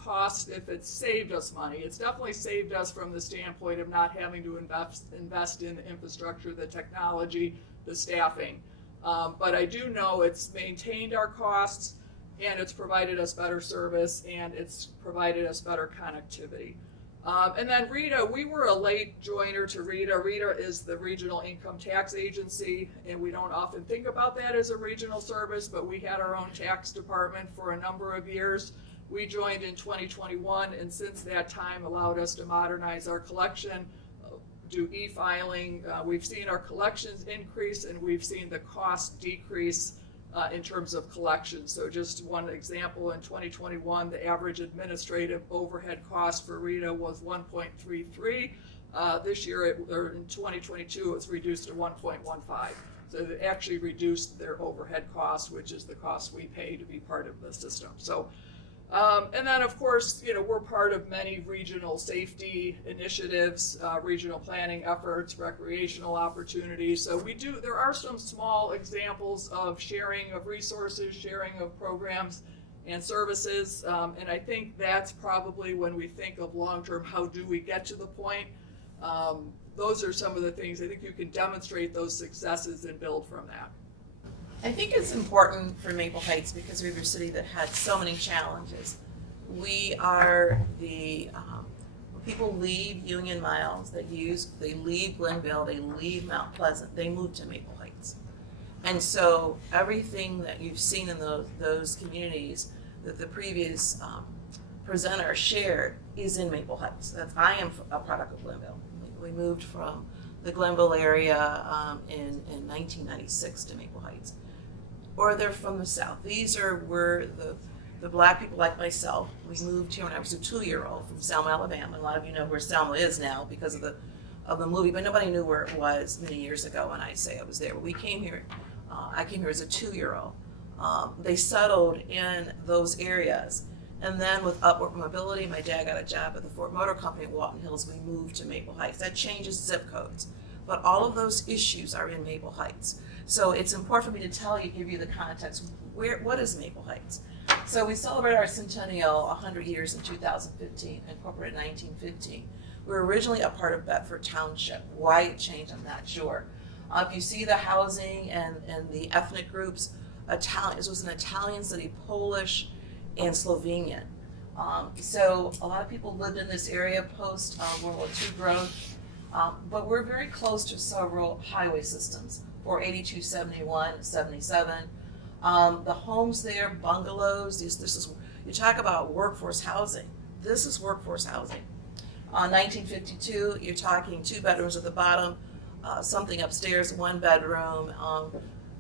saved us money. It's definitely saved us from the standpoint of not having to invest in the infrastructure, the technology, the staffing. But I do know it's maintained our costs, and it's provided us better service, and it's provided us better connectivity. And then RETA, we were a late joiner to RETA. RETA is the Regional Income Tax Agency, and we don't often think about that as a regional service, but we had our own tax department for a number of years. We joined in 2021, and since that time allowed us to modernize our collection, do e-filing. We've seen our collections increase, and we've seen the cost decrease in terms of collections. So just one example, in 2021, the average administrative overhead cost for RETA was 1.33. This year, or in 2022, it was reduced to 1.15. to actually reduce their overhead cost, which is the cost we pay to be part of the system. So, and then of course, we're part of many regional safety initiatives, regional planning efforts, recreational opportunities. So there are some small examples of sharing of resources, sharing of programs and services. And I think that's probably when we think of long-term, how do we get to the point? Those are some of the things. I think you can demonstrate those successes and build from that. I think it's important for Maple Heights because we're a city that had so many challenges. We are when people leave Union Miles, they leave Glenville, they leave Mount Pleasant, they move to Maple Heights. And so everything that you've seen in those communities that the previous presenter shared is in Maple Heights. I am a product of Glenville. We moved from the Glenville area in 1996 to Maple Heights. Or they're from the South. These were the black people like myself. We moved here when I was a 2-year-old from Selma, Alabama. A lot of you know where Selma is now because of the movie, but nobody knew where it was many years ago when I say I was there. But we came here, I came here as a 2-year-old. They settled in those areas. And then with upward mobility, my dad got a job at the Ford Motor Company in Walton Hills. We moved to Maple Heights. That changes zip codes. But all of those issues are in Maple Heights. So it's important for me to give you the context. What is Maple Heights? So we celebrate our centennial 100 years in 2015, incorporated in 1915. We were originally a part of Bedford Township. Why it changed, I'm not sure. If you see the housing and the ethnic groups, this was an Italian city, Polish and Slovenian. So a lot of people lived in this area post World War II growth, but we're very close to several highway systems, 482, 71, 77. The homes there, bungalows, you talk about workforce housing. This is workforce housing. 1952, you're talking 2 bedrooms at the bottom, something upstairs, 1 bedroom,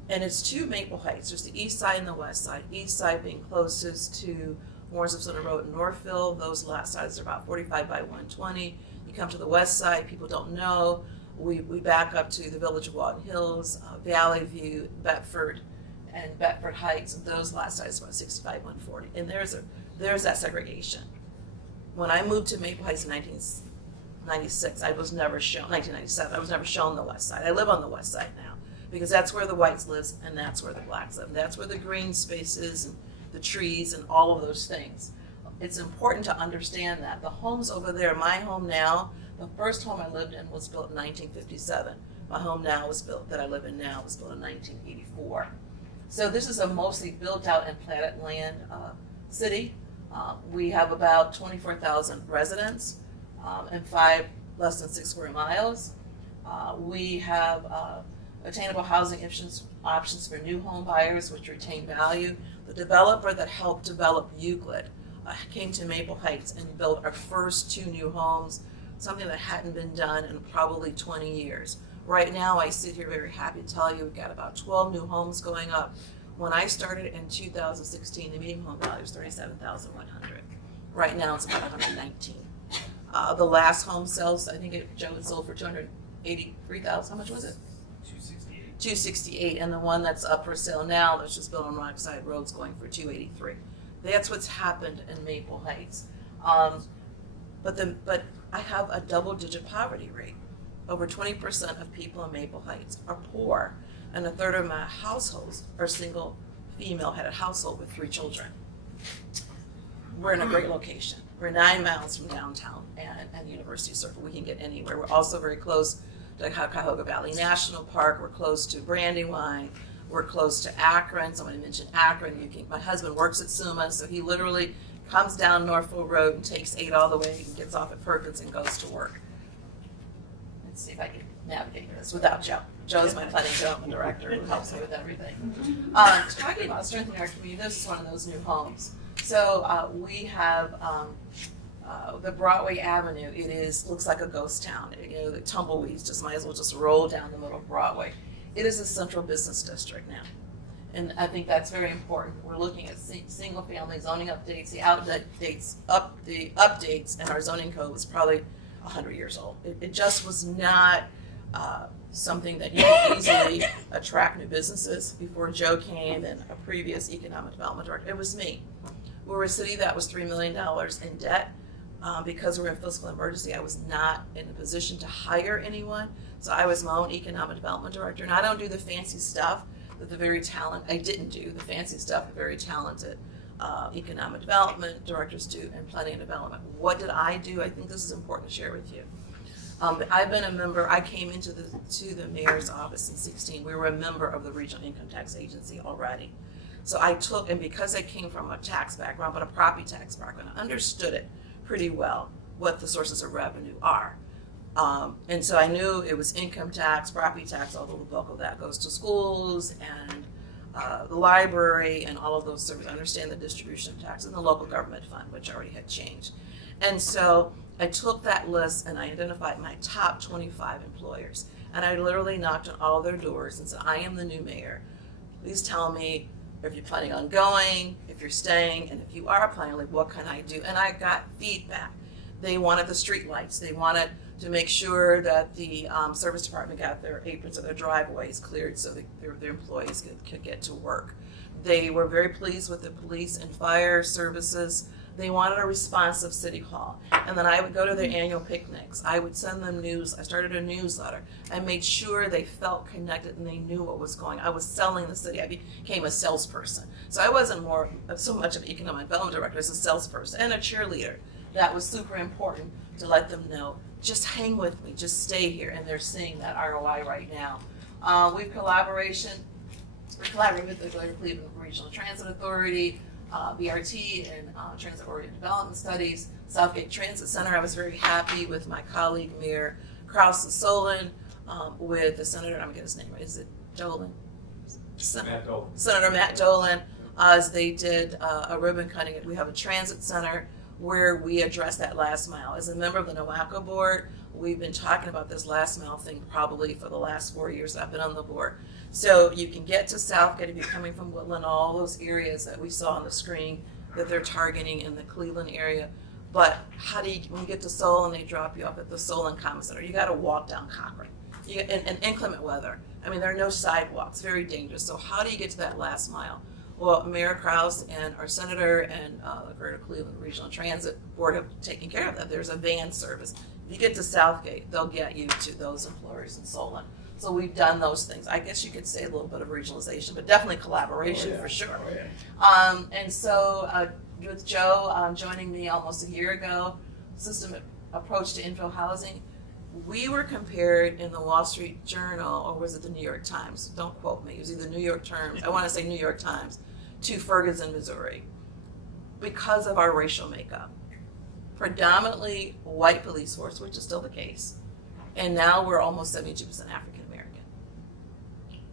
and it's 2 Maple Heights. There's the east side and the west side. East side being closest to Morris of Center Road in Northville. Those lot sizes are about 45 by 120. You come to the west side, people don't know. We back up to the village of Walton Hills, Valley View, Bedford, and Bedford Heights. And those lot sizes are about 65, 140. And there's that segregation. When I moved to Maple Heights in 1996, I was never shown, 1997, I was never shown the west side. I live on the west side now because that's where the whites live and that's where the blacks live. That's where the green space is and the trees and all of those things. It's important to understand that. The homes over there, my home now, the first home I lived in was built in 1957. My home now that I live in now was built in 1984. So this is a mostly built out and platted land city. We have about 24,000 residents and 5 less than 6 square miles. We have attainable housing options for new home buyers, which retain value. The developer that helped develop Euclid came to Maple Heights and built our first 2 new homes, something that hadn't been done in probably 20 years. Right now, I sit here very happy to tell you we've got about 12 new homes going up. When I started in 2016, the median home value was $37,100. Right now, it's about $119,000. The last home sales, I think Joe had sold for $283,000. How much was it? $268. And the one that's up for sale now, that's just built on Rockside Road, is going for $283. That's what's happened in Maple Heights. But I have a double-digit poverty rate. Over 20% of people in Maple Heights are poor, and 1/3 of my households are single female-headed household with 3 children. We're in a great location. We're 9 miles from downtown and University Circle. We can get anywhere. We're also very close to Cuyahoga Valley National Park. We're close to Brandywine. We're close to Akron. Somebody mentioned Akron. My husband works at SUMA, so he literally comes down Northville Road and takes 8 all the way and gets off at Perkins and goes to work. Let's see if I can navigate this without Joe. Joe's my planning development director who helps me with everything. Talking about strengthening our community, this is one of those new homes. So we have the Broadway Avenue. Looks like a ghost town. The tumbleweeds just might as well just roll down the middle of Broadway. It is a central business district now. And I think that's very important. We're looking at single family zoning updates. The updates in our zoning code was probably 100 years old. It just was not something that you can easily attract new businesses. Before Joe came and a previous economic development director, it was me. We were a city that was $3 million in debt. Because we're in fiscal emergency, I was not in a position to hire anyone. So I was my own economic development director. And I don't do the fancy stuff that I didn't do the fancy stuff the very talented economic development directors do and planning and development. What did I do? I think this is important to share with you. I've been a member, I came into the mayor's office in 2016. We were a member of the Regional Income Tax Agency already. So I took, and because I came from a tax background, but a property tax background, I understood it pretty well, what the sources of revenue are. And so I knew it was income tax, property tax, although the bulk of that goes to schools and the library and all of those services. I understand the distribution of tax and the local government fund, which already had changed. And so I took that list and I identified my top 25 employers. And I literally knocked on all their doors and said, I am the new mayor. Please tell me if you're planning on going, if you're staying, and if you are planning, like, what can I do? And I got feedback. They wanted the street lights. They wanted to make sure that the service department got their aprons of their driveways cleared so that their employees could get to work. They were very pleased with the police and fire services. They wanted a responsive city hall. And then I would go to their annual picnics. I would send them news. I started a newsletter. I made sure they felt connected and they knew what was going on. I was selling the city. I became a salesperson. So I wasn't so much of an economic development director as a salesperson and a cheerleader. That was super important to let them know, just hang with me, just stay here. And they're seeing that ROI right now. We're collaborating with the Greater Cleveland Regional Transit Authority, BRT and Transit-Oriented Development Studies, Southgate Transit Center. I was very happy with my colleague, Mayor Krause Solon, with the Senator, I'm gonna get his name right, is it Dolan? Matt Dolan. Senator Matt Dolan, as they did a ribbon cutting. We have a transit center where we address that last mile. As a member of the NOACA board, we've been talking about this last mile thing probably for the last 4 years that I've been on the board. So you can get to Southgate if you're coming from Woodland, all those areas that we saw on the screen that they're targeting in the Cleveland area. But how do you, when you get to Solon, they drop you off at the Solon Common Center. You got to walk down Cochrane. In inclement weather, I mean, there are no sidewalks, very dangerous. So how do you get to that last mile? Well, Mayor Krause and our senator and the Greater Cleveland Regional Transit Board have taken care of that. There's a van service. If you get to Southgate, they'll get you to those employers in Solon. So we've done those things. I guess you could say a little bit of regionalization, but definitely collaboration for sure. And so with Joe joining me almost a year ago, system approach to infill housing, we were compared in the Wall Street Journal, or was it the New York Times? Don't quote me. It was either New York Times, I want to say New York Times, to Ferguson, Missouri, because of our racial makeup. Predominantly white police force, which is still the case, and now we're almost 72% African American.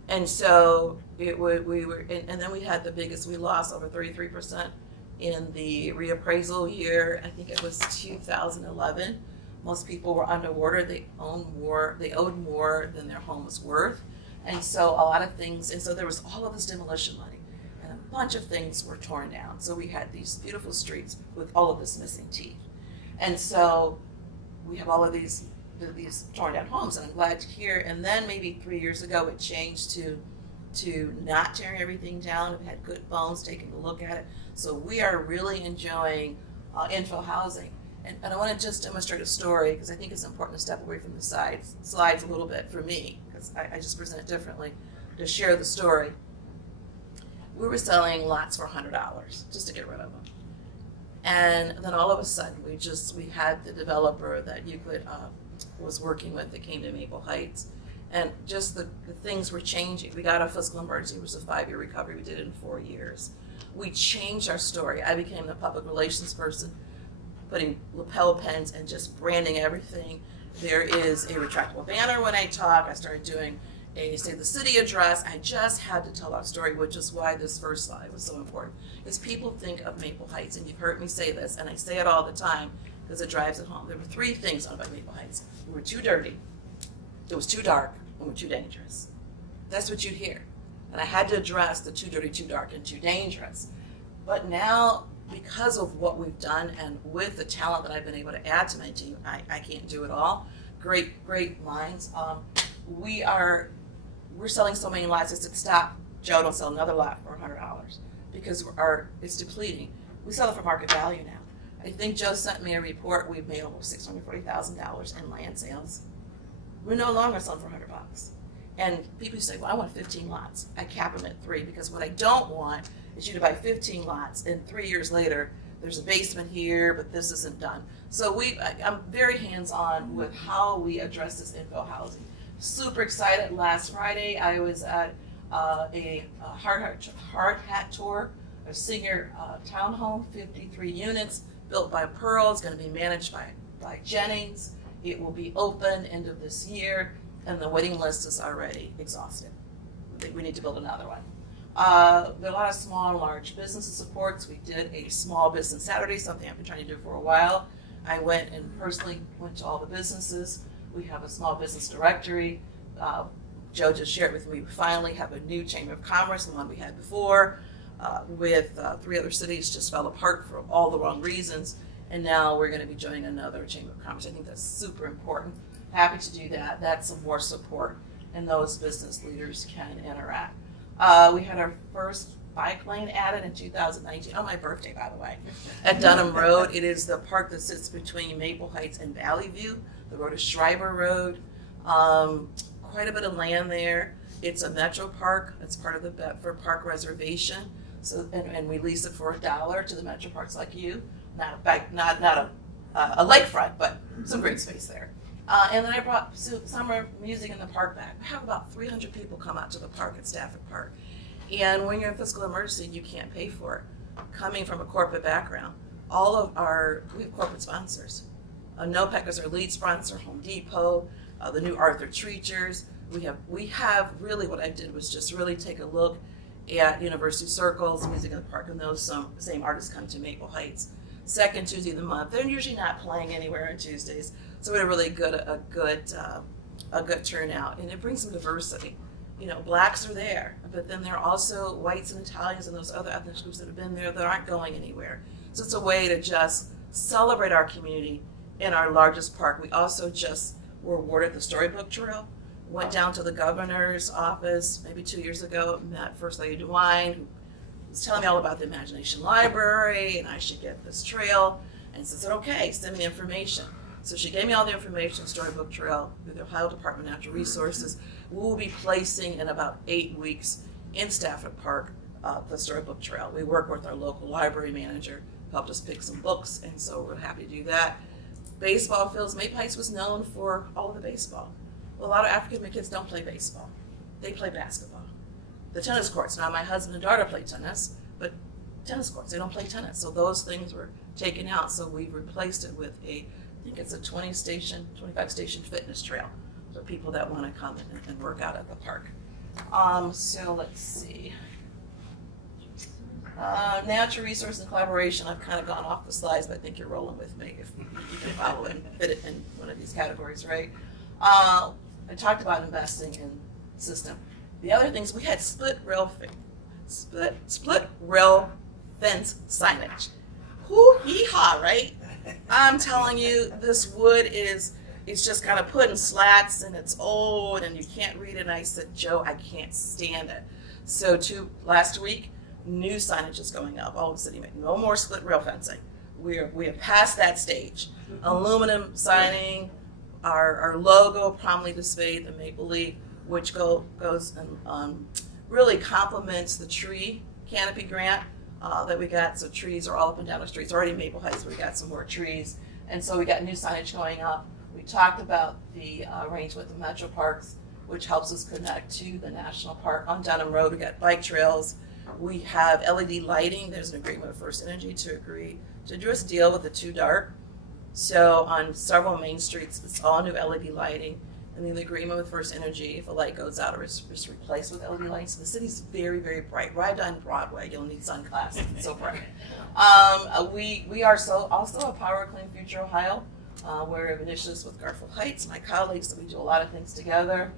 And so we were, and then we had the biggest, we lost over 33% in the reappraisal year. I think it was 2011. Most people were underwater. They owed more than their home was worth. And so a lot of things, and so there was all of this demolition money, and a bunch of things were torn down. So we had these beautiful streets with all of this missing teeth. And so we have all of these torn down homes, and I'm glad to hear. And then maybe 3 years ago, it changed to not tearing everything down. We've had good bones taking a look at it. So we are really enjoying infill housing. And I want to just demonstrate a story because I think it's important to step away from the slides a little bit for me, because I just present it differently, to share the story. We were selling lots for $100 just to get rid of them. And then all of a sudden, we had the developer that Euclid was working with that came to Maple Heights. And just the things were changing. We got a fiscal emergency, which was a 5-year recovery. We did it in 4 years. We changed our story. I became the public relations person, putting lapel pins and just branding everything. There is a retractable banner when I talk. I started doing a State of the City address. I just had to tell our story, which is why this first slide was so important. Because people think of Maple Heights, and you've heard me say this, and I say it all the time because it drives it home. There were 3 things about Maple Heights. We were too dirty, it was too dark, and we were too dangerous. That's what you'd hear. And I had to address the too dirty, too dark, and too dangerous. But now, because of what we've done and with the talent that I've been able to add to my team, I can't do it all. Great minds. we're selling so many lots. I said, stop, Joe, don't sell another lot for $100 because it's depleting. We sell it for market value now. I think Joe sent me a report. We've made over $640,000 in land sales. We're no longer selling for $100. And people say, well, I want 15 lots. I cap them at 3 because what I don't want is you to buy 15 lots and 3 years later, there's a basement here, but this isn't done. So I'm very hands-on with how we address this infill housing. Super excited. Last Friday, I was at a hard hat tour, a senior townhome, 53 units, built by Pearl. It's going to be managed by Jennings. It will be open end of this year, and the waiting list is already exhausted. We need to build another one. There are a lot of small and large business supports. We did a small business Saturday, something I've been trying to do for a while. I went and personally went to all the businesses. We have a small business directory. Joe just shared with me, we finally have a new Chamber of Commerce, the one we had before, with 3 other cities just fell apart for all the wrong reasons. And now we're going to be joining another Chamber of Commerce. I think that's super important. Happy to do that. That's some more support, and those business leaders can interact. We had our first bike lane added in 2019, on my birthday, by the way, at Dunham Road. It is the park that sits between Maple Heights and Valley View. The road is Schreiber Road. Quite a bit of land there. It's a metro park. It's part of the Bedford Park Reservation. So, and we lease it for $1 to the metro parks like you. Not a lakefront, but some great space there. And then I brought summer music in the park back. We have about 300 people come out to the park at Stafford Park. And when you're in fiscal emergency, you can't pay for it. Coming from a corporate background, we have corporate sponsors. NOPEC is our lead sponsor, Home Depot, the new Arthur Treachers. We have really, what I did was just really take a look at University Circles, Music in the Park, and those same artists come to Maple Heights. Second Tuesday of the month. They're usually not playing anywhere on Tuesdays, so we had a good turnout, and it brings some diversity. You know, blacks are there, but then there are also whites and Italians and those other ethnic groups that have been there that aren't going anywhere. So it's a way to just celebrate our community in our largest park. We also just were awarded the Storybook Trail. Went down to the governor's office maybe 2 years ago, met First Lady DeWine, who was telling me all about the Imagination Library, and I should get this trail. And so I said, okay, send me the information. So she gave me all the information, Storybook Trail, through the Ohio Department of Natural Resources. We will be placing in about 8 weeks in Stafford Park the Storybook Trail. We work with our local library manager, helped us pick some books, and so we're happy to do that. Baseball fields, Maple Heights was known for all of the baseball. Well, a lot of African-American kids don't play baseball. They play basketball. The tennis courts, now my husband and daughter play tennis, but tennis courts, they don't play tennis. So those things were taken out, so we've replaced it with I think it's a 25 station fitness trail for people that want to come and work out at the park. So let's see. Natural resource and collaboration, I've kind of gone off the slides, but I think you're rolling with me if you can follow and fit it in one of these categories, right? I talked about investing in system. The other things, we had split rail fence signage. Hoo-hee-ha, right? I'm telling you, this wood it's just kind of put in slats and it's old and you can't read it. And I said, Joe, I can't stand it. So last week, new signage is going up all over the city. No more split rail fencing. We have passed that stage. Aluminum signing, our logo prominently displayed, the maple leaf, which goes and really complements the tree canopy grant that we got. So trees are all up and down the streets. Already Maple Heights, we got some more trees. And so we got new signage going up. We talked about the arrangement with the Metro Parks, which helps us connect to the National Park. On Dunham Road, we got bike trails. We have LED lighting. There's an agreement with First Energy to agree to do us deal with the too dark. So on several main streets, it's all new LED lighting. And then the agreement with First Energy, if a light goes out or it's replaced with LED lights. So the city's very, very bright. Ride down Broadway, you'll need sunglasses. It's so bright. We are also a Power Clean Future Ohio. We have initiatives with Garfield Heights, my colleagues, so we do a lot of things together.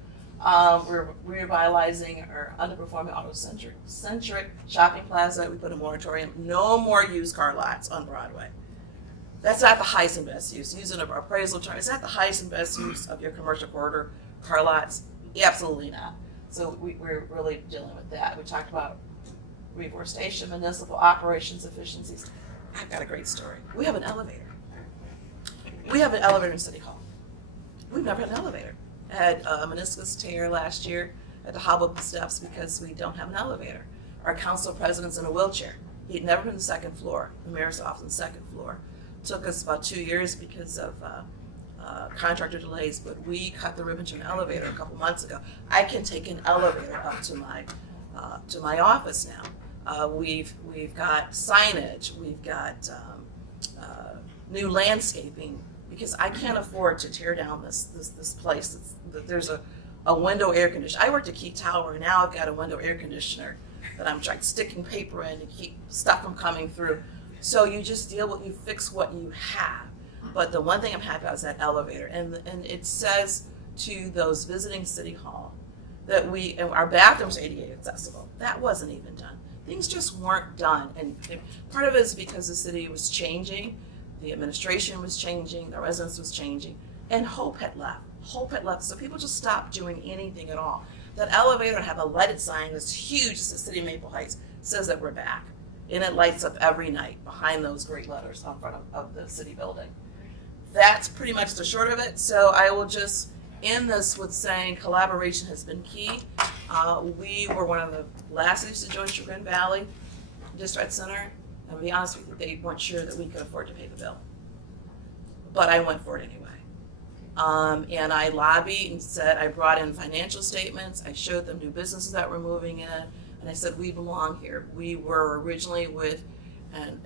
We're revitalizing our underperforming auto-centric shopping plaza. We put a moratorium, no more used car lots on Broadway. That's not the highest and best use. Using an appraisal term, it's not the highest and best use of your commercial corridor car lots. Absolutely not. So we're really dealing with that. We talked about reforestation, municipal operations efficiencies. I've got a great story. We have an elevator. We have an elevator in City Hall. We've never had an elevator. I had a meniscus tear last year. I had to hobble up the steps because we don't have an elevator. Our council president's in a wheelchair. He'd never been to the second floor. The mayor's office on the second floor. Took us about 2 years because of contractor delays, but we cut the ribbon to an elevator a couple months ago. I can take an elevator up to my office now. We've got signage. We've got new landscaping because I can't afford to tear down this place. There's a window air conditioner. I worked at Key Tower. Now I've got a window air conditioner that I'm trying sticking paper in to keep stuff from coming through. So you just you fix what you have. But the one thing I'm happy about is that elevator, and it says to those visiting City Hall that and our bathrooms are ADA accessible. That wasn't even done. Things just weren't done, and part of it is because the city was changing, the administration was changing, the residents was changing, and hope had left. Hope had left, so people just stopped doing anything at all. That elevator have a lighted sign that's huge. It's the city of Maple Heights. Says that we're back, and it lights up every night behind those great letters on front of the city building. That's pretty much the short of it. So I will just end this with saying collaboration has been key. We were one of the last cities to join Chagrin Valley District Center. And to be honest with you, they weren't sure that we could afford to pay the bill. But I went for it anyway. And I lobbied and said, I brought in financial statements. I showed them new businesses that were moving in. And I said, we belong here. We were originally with and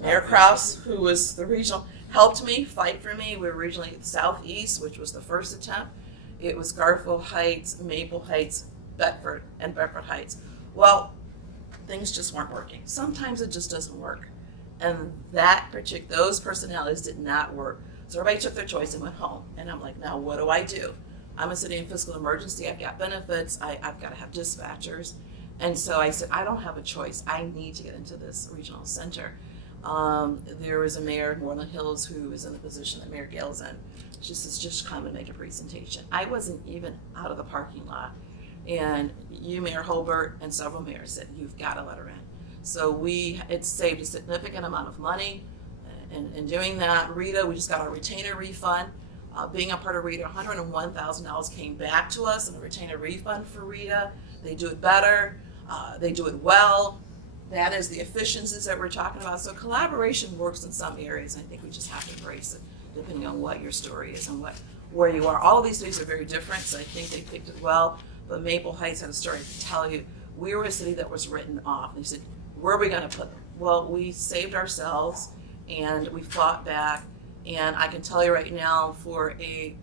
Mayor Kraus, who was the regional, helped me, fight for me. We were originally at the Southeast, which was the first attempt. It was Garfield Heights, Maple Heights, Bedford, and Bedford Heights. Well, things just weren't working. Sometimes it just doesn't work. And those personalities did not work. So everybody took their choice and went home. And I'm like, now what do I do? I'm a city in fiscal emergency. I've got benefits. I've got to have dispatchers. And so I said, I don't have a choice. I need to get into this regional center. There was a mayor in Moreland Hills who was in the position that Mayor Gale's in. She says, just come and make a presentation. I wasn't even out of the parking lot. And you, Mayor Holbert, and several mayors said, you've got to let her in. So it saved a significant amount of money in doing that. Rita, we just got our retainer refund. Being a part of Rita, $101,000 came back to us in a retainer refund for Rita. They do it better. They do it well. That is the efficiencies that we're talking about. So collaboration works in some areas, and I think we just have to embrace it, depending on what your story is and where you are. All of these cities are very different, so I think they picked it well. But Maple Heights had a story to tell you. We were a city that was written off. And they said, where are we going to put them? Well, we saved ourselves, and we fought back. And I can tell you right now, for a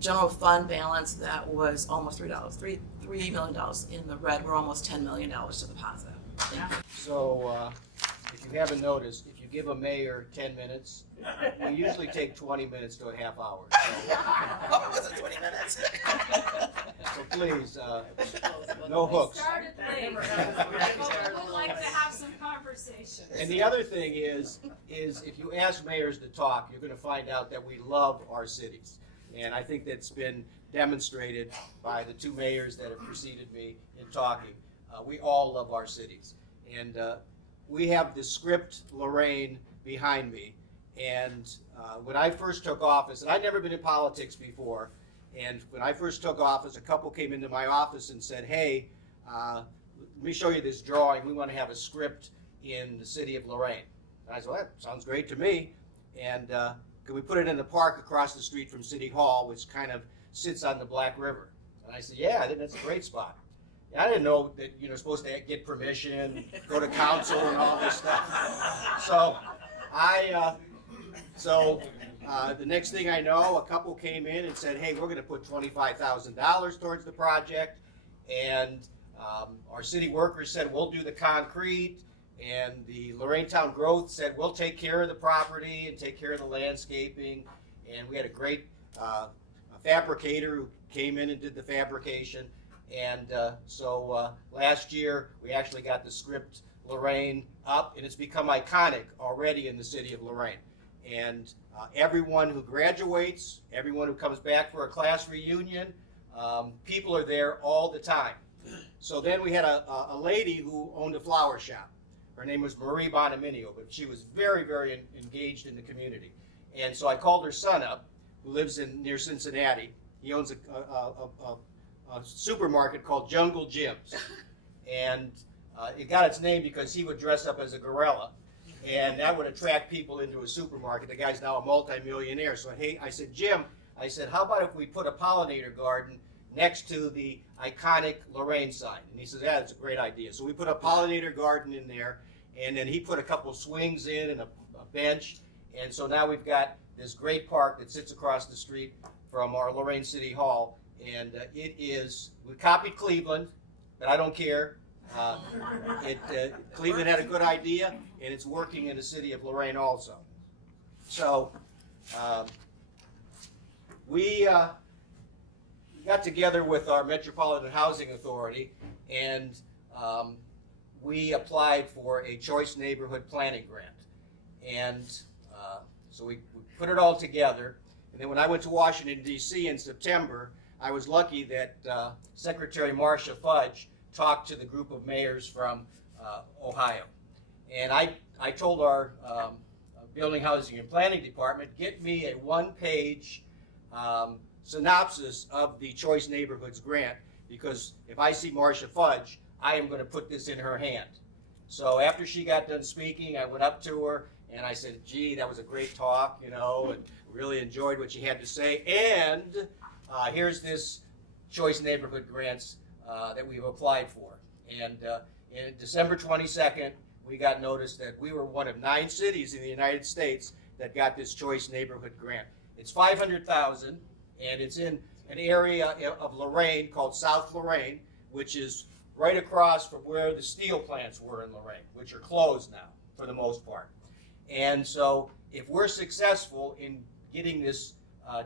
general fund balance that was almost $3 million in the red, we're almost $10 million to the positive. So, if you haven't noticed, if you give a mayor 10 minutes, we usually take 20 minutes to a half hour. Hope it wasn't 20 minutes. So please, no hooks. Started late. We'd like to have some conversation. And the other thing is if you ask mayors to talk, you're going to find out that we love our cities. And I think that's been demonstrated by the two mayors that have preceded me in talking. We all love our cities. And we have the script Lorraine behind me. And when I first took office, and I'd never been in politics before, and when I first took office, a couple came into my office and said, hey, let me show you this drawing. We want to have a script in the city of Lorraine. And I said, well, that sounds great to me. And could we put it in the park across the street from City Hall, which kind of sits on the Black River? And I said, yeah, I think that's a great spot. And I didn't know that you're supposed to get permission, go to council and all this stuff. So the next thing I know, a couple came in and said, hey, we're going to put $25,000 towards the project. And our city workers said, we'll do the concrete. And the Lorraine Town Growth said, we'll take care of the property and take care of the landscaping. And we had a great fabricator who came in and did the fabrication. And so last year, we actually got the script Lorraine up, and it's become iconic already in the city of Lorraine. And everyone who graduates, everyone who comes back for a class reunion, People are there all the time. So then we had a lady who owned a flower shop. Her name was Marie Bonaminio, but she was very, very engaged in the community. And so I called her son up, who lives near Cincinnati. He owns a supermarket called Jungle Jim's. And it got its name because he would dress up as a gorilla, and that would attract people into a supermarket. The guy's now a multimillionaire. So hey, I said, Jim, I said, how about if we put a pollinator garden next to the iconic Lorraine sign? And he says, yeah, that's a great idea. So we put a pollinator garden in there, and then he put a couple swings in and a bench. And so now we've got this great park that sits across the street from our Lorraine City Hall. And we copied Cleveland, but I don't care. Cleveland had a good idea, and it's working in the city of Lorraine also. So we got together with our Metropolitan Housing Authority, and we applied for a Choice Neighborhood Planning Grant. And so we put it all together. And then when I went to Washington, D.C. in September, I was lucky that Secretary Marcia Fudge talked to the group of mayors from Ohio. And I told our Building, Housing, and Planning Department, get me a one-page synopsis of the Choice Neighborhoods grant, because if I see Marcia Fudge, I am going to put this in her hand. So after she got done speaking, I went up to her and I said, gee, that was a great talk, you know, and really enjoyed what she had to say. And here's this Choice Neighborhood grants that we've applied for. And in December 22nd, we got notice that we were one of 9 cities in the United States that got this Choice Neighborhood grant. It's $500,000, and it's in an area of Lorraine called South Lorraine, which is right across from where the steel plants were in Lorraine, which are closed now for the most part. And so if we're successful in getting this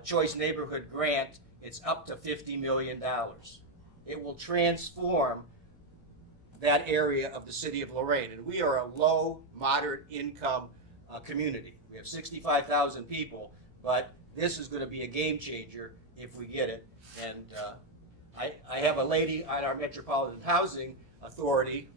Choice Neighborhood grant, it's up to $50 million. It will transform that area of the city of Lorraine. And we are a low, moderate income community. We have 65,000 people, but this is going to be a game changer if we get it. And I have a lady on our Metropolitan Housing Authority,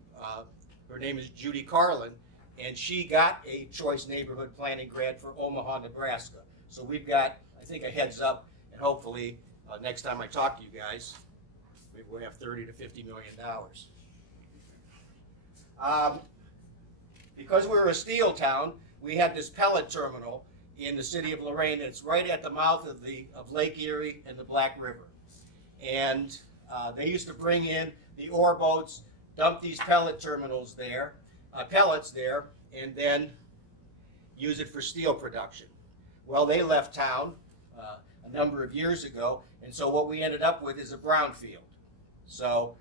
her name is Judy Carlin, and she got a Choice Neighborhood Planning Grant for Omaha, Nebraska. So we've got, I think, a heads up, and hopefully next time I talk to you guys, maybe we'll have $30 to $50 million. Because we're a steel town, we had this pellet terminal in the city of Lorraine. It's right at the mouth of Lake Erie and the Black River. And they used to bring in the ore boats, dump these pellet terminals there, pellets there, and then use it for steel production. Well, they left town a number of years ago, and so what we ended up with is a brownfield. So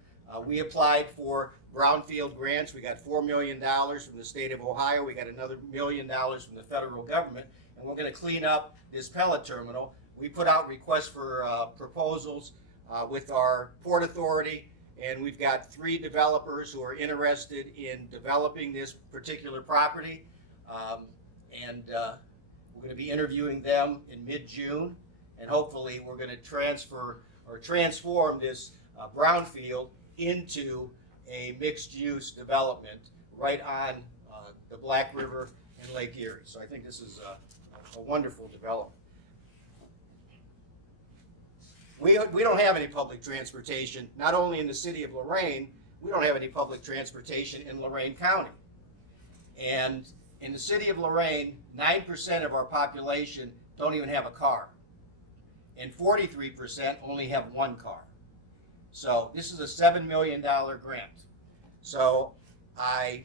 we applied for brownfield grants. We got $4 million from the state of Ohio. We got another $1 million from the federal government, and we're going to clean up this pellet terminal. We put out requests for proposals with our Port Authority, and we've got 3 developers who are interested in developing this particular property. And we're going to be interviewing them in mid-June, and hopefully we're going to transform this brownfield into a mixed-use development right on the Black River and Lake Erie. So I think this is a wonderful development. We don't have any public transportation, not only in the city of Lorraine, we don't have any public transportation in Lorain County. And in the city of Lorraine, 9% of our population don't even have a car. And 43% only have 1 car. So this is a $7 million grant. So I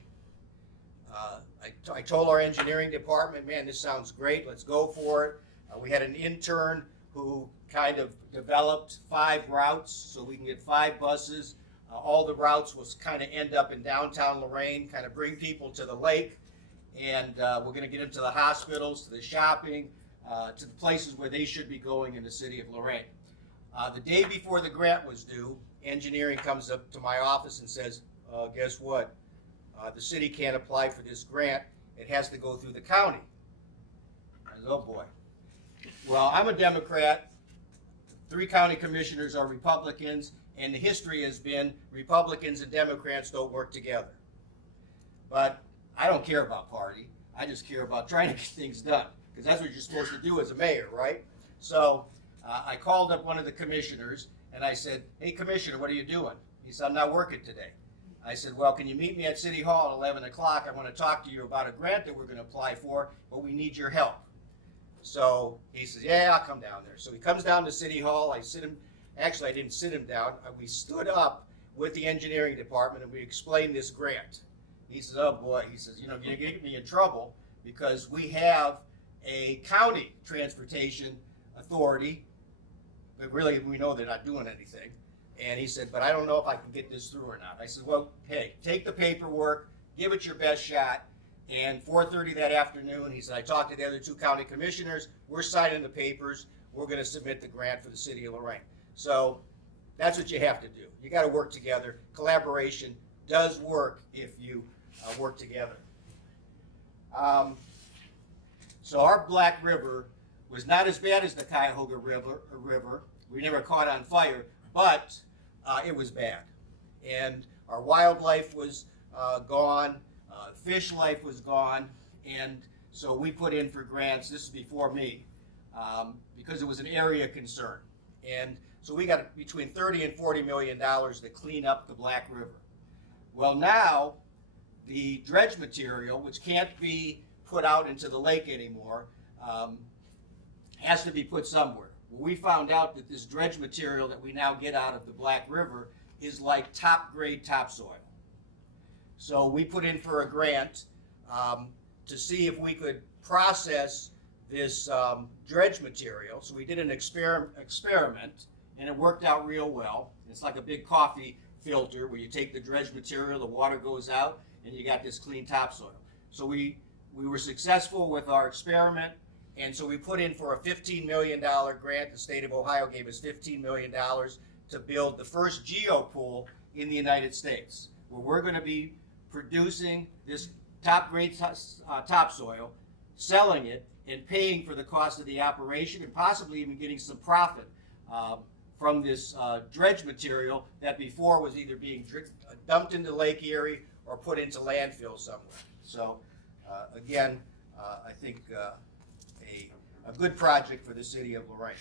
told our engineering department, man, this sounds great, let's go for it. We had an intern who kind of developed 5 routes so we can get 5 buses. All the routes will kind of end up in downtown Lorraine, kind of bring people to the lake, and we're going to get them to the hospitals, to the shopping, to the places where they should be going in the city of Lorraine. The day before the grant was due, engineering comes up to my office and says, guess what? The city can't apply for this grant. It has to go through the county. I said, oh boy. Well, I'm a Democrat. 3 county commissioners are Republicans, and the history has been Republicans and Democrats don't work together. But I don't care about party. I just care about trying to get things done, because that's what you're supposed to do as a mayor, right? So I called up one of the commissioners, and I said, "Hey, Commissioner, what are you doing?" He said, "I'm not working today." I said, "Well, can you meet me at City Hall at 11 o'clock? I want to talk to you about a grant that we're going to apply for, but we need your help." So he says, "Yeah, I'll come down there." So he comes down to City Hall. I didn't sit him down. We stood up with the engineering department and we explained this grant. He says, "Oh boy," he says, "you're going to get me in trouble because we have a county transportation authority, but really we know they're not doing anything." And he said, "But I don't know if I can get this through or not." I said, "Well, hey, take the paperwork, give it your best shot." And 4:30 that afternoon, he said, "I talked to the other 2 county commissioners. We're signing the papers. We're going to submit the grant for the city of Lorraine." So that's what you have to do. You got to work together. Collaboration does work if you work together. So our Black River was not as bad as the Cuyahoga River. We never caught on fire, but it was bad. And our wildlife was gone. Fish life was gone. And so we put in for grants. This is before me, because it was an area concern. And so we got between $30 and $40 million to clean up the Black River. Well, now the dredge material, which can't be put out into the lake anymore, has to be put somewhere. Well, we found out that this dredge material that we now get out of the Black River is like top grade topsoil. So we put in for a grant to see if we could process this dredge material. So we did an experiment, and it worked out real well. It's like a big coffee filter where you take the dredge material, the water goes out, and you got this clean topsoil. So we were successful with our experiment, and so we put in for a $15 million grant. The state of Ohio gave us $15 million to build the first geopool in the United States, where we're going to be producing this top-grade topsoil, selling it, and paying for the cost of the operation, and possibly even getting some profit from this dredge material that before was either being dumped into Lake Erie or put into landfill somewhere. So again, I think a good project for the city of Lorraine.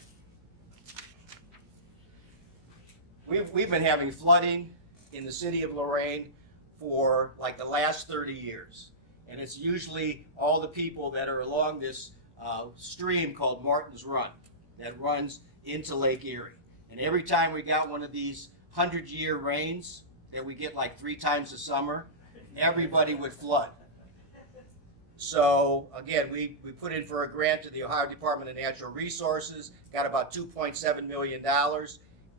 We've been having flooding in the city of Lorraine for like the last 30 years. And it's usually all the people that are along this stream called Martin's Run that runs into Lake Erie. And every time we got one of these 100-year rains that we get like 3 times a summer, everybody would flood. So again, we put in for a grant to the Ohio Department of Natural Resources, got about $2.7 million,